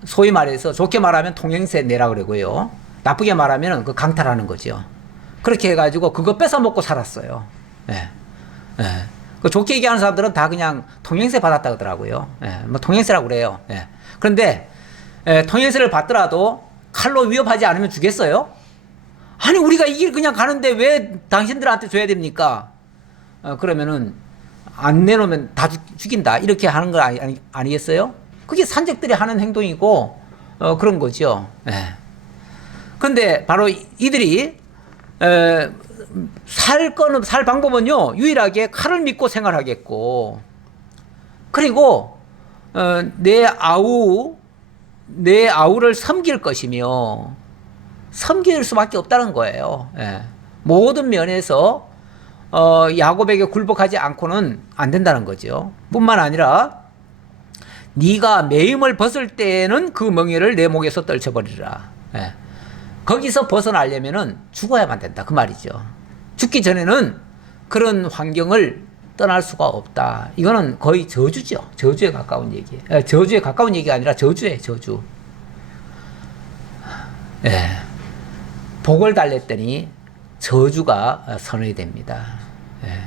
소위 말해서 좋게 말하면 통행세 내라 그러고요 나쁘게 말하면 그 강탈하는 거죠. 그렇게 해가지고 그거 뺏어 먹고 살았어요. 예. 예. 그 좋게 얘기하는 사람들은 다 그냥 통행세 받았다 그러더라고요. 예, 뭐 통행세라고 그래요. 예. 그런데 통행세를 받더라도 칼로 위협하지 않으면 주겠어요? 아니 우리가 이 길 그냥 가는데 왜 당신들한테 줘야 됩니까? 그러면은 안 내놓으면 다 죽인다 이렇게 하는 거 아니겠어요? 그게 산적들이 하는 행동이고 그런 거죠. 예. 근데 바로 이들이 살 방법은요 유일하게 칼을 믿고 생활하겠고, 그리고 내 아우를 섬길 것이며 섬길 수밖에 없다는 거예요. 예. 모든 면에서 야곱에게 굴복하지 않고는 안 된다는 거죠. 뿐만 아니라 네가 매임을 벗을 때에는 그 멍에를 내 목에서 떨쳐버리라. 예. 거기서 벗어나려면은 죽어야만 된다 그 말이죠. 죽기 전에는 그런 환경을 떠날 수가 없다. 이거는 거의 저주죠. 저주에 가까운 얘기예요. 저주에 가까운 얘기가 아니라 저주예요. 저주. 예. 복을 달랬더니 저주가 선언이 됩니다. 예.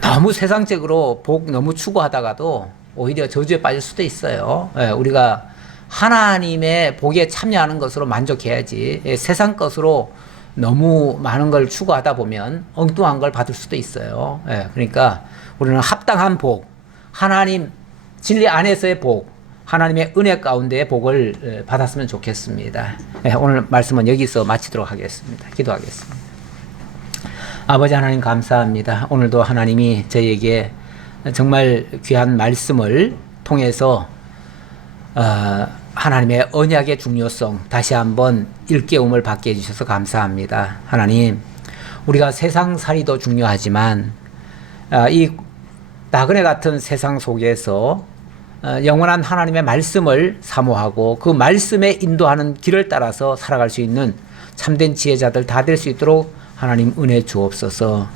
너무 세상적으로 복 너무 추구하다가도 오히려 저주에 빠질 수도 있어요. 예. 우리가 하나님의 복에 참여하는 것으로 만족해야지 세상 것으로 너무 많은 걸 추구하다 보면 엉뚱한 걸 받을 수도 있어요. 예, 그러니까 우리는 합당한 복, 하나님 진리 안에서의 복, 하나님의 은혜 가운데의 복을 받았으면 좋겠습니다. 예, 오늘 말씀은 여기서 마치도록 하겠습니다. 기도하겠습니다. 아버지 하나님 감사합니다. 오늘도 하나님이 저희에게 정말 귀한 말씀을 통해서 하나님의 언약의 중요성 다시 한번 일깨움을 받게 해주셔서 감사합니다. 하나님, 우리가 세상살이도 중요하지만 이 나그네 같은 세상 속에서 영원한 하나님의 말씀을 사모하고 그 말씀에 인도하는 길을 따라서 살아갈 수 있는 참된 지혜자들 다 될 수 있도록 하나님 은혜 주옵소서.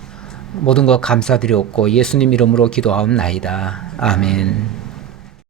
모든 것 감사드렸고 예수님 이름으로 기도하옵나이다. 아멘.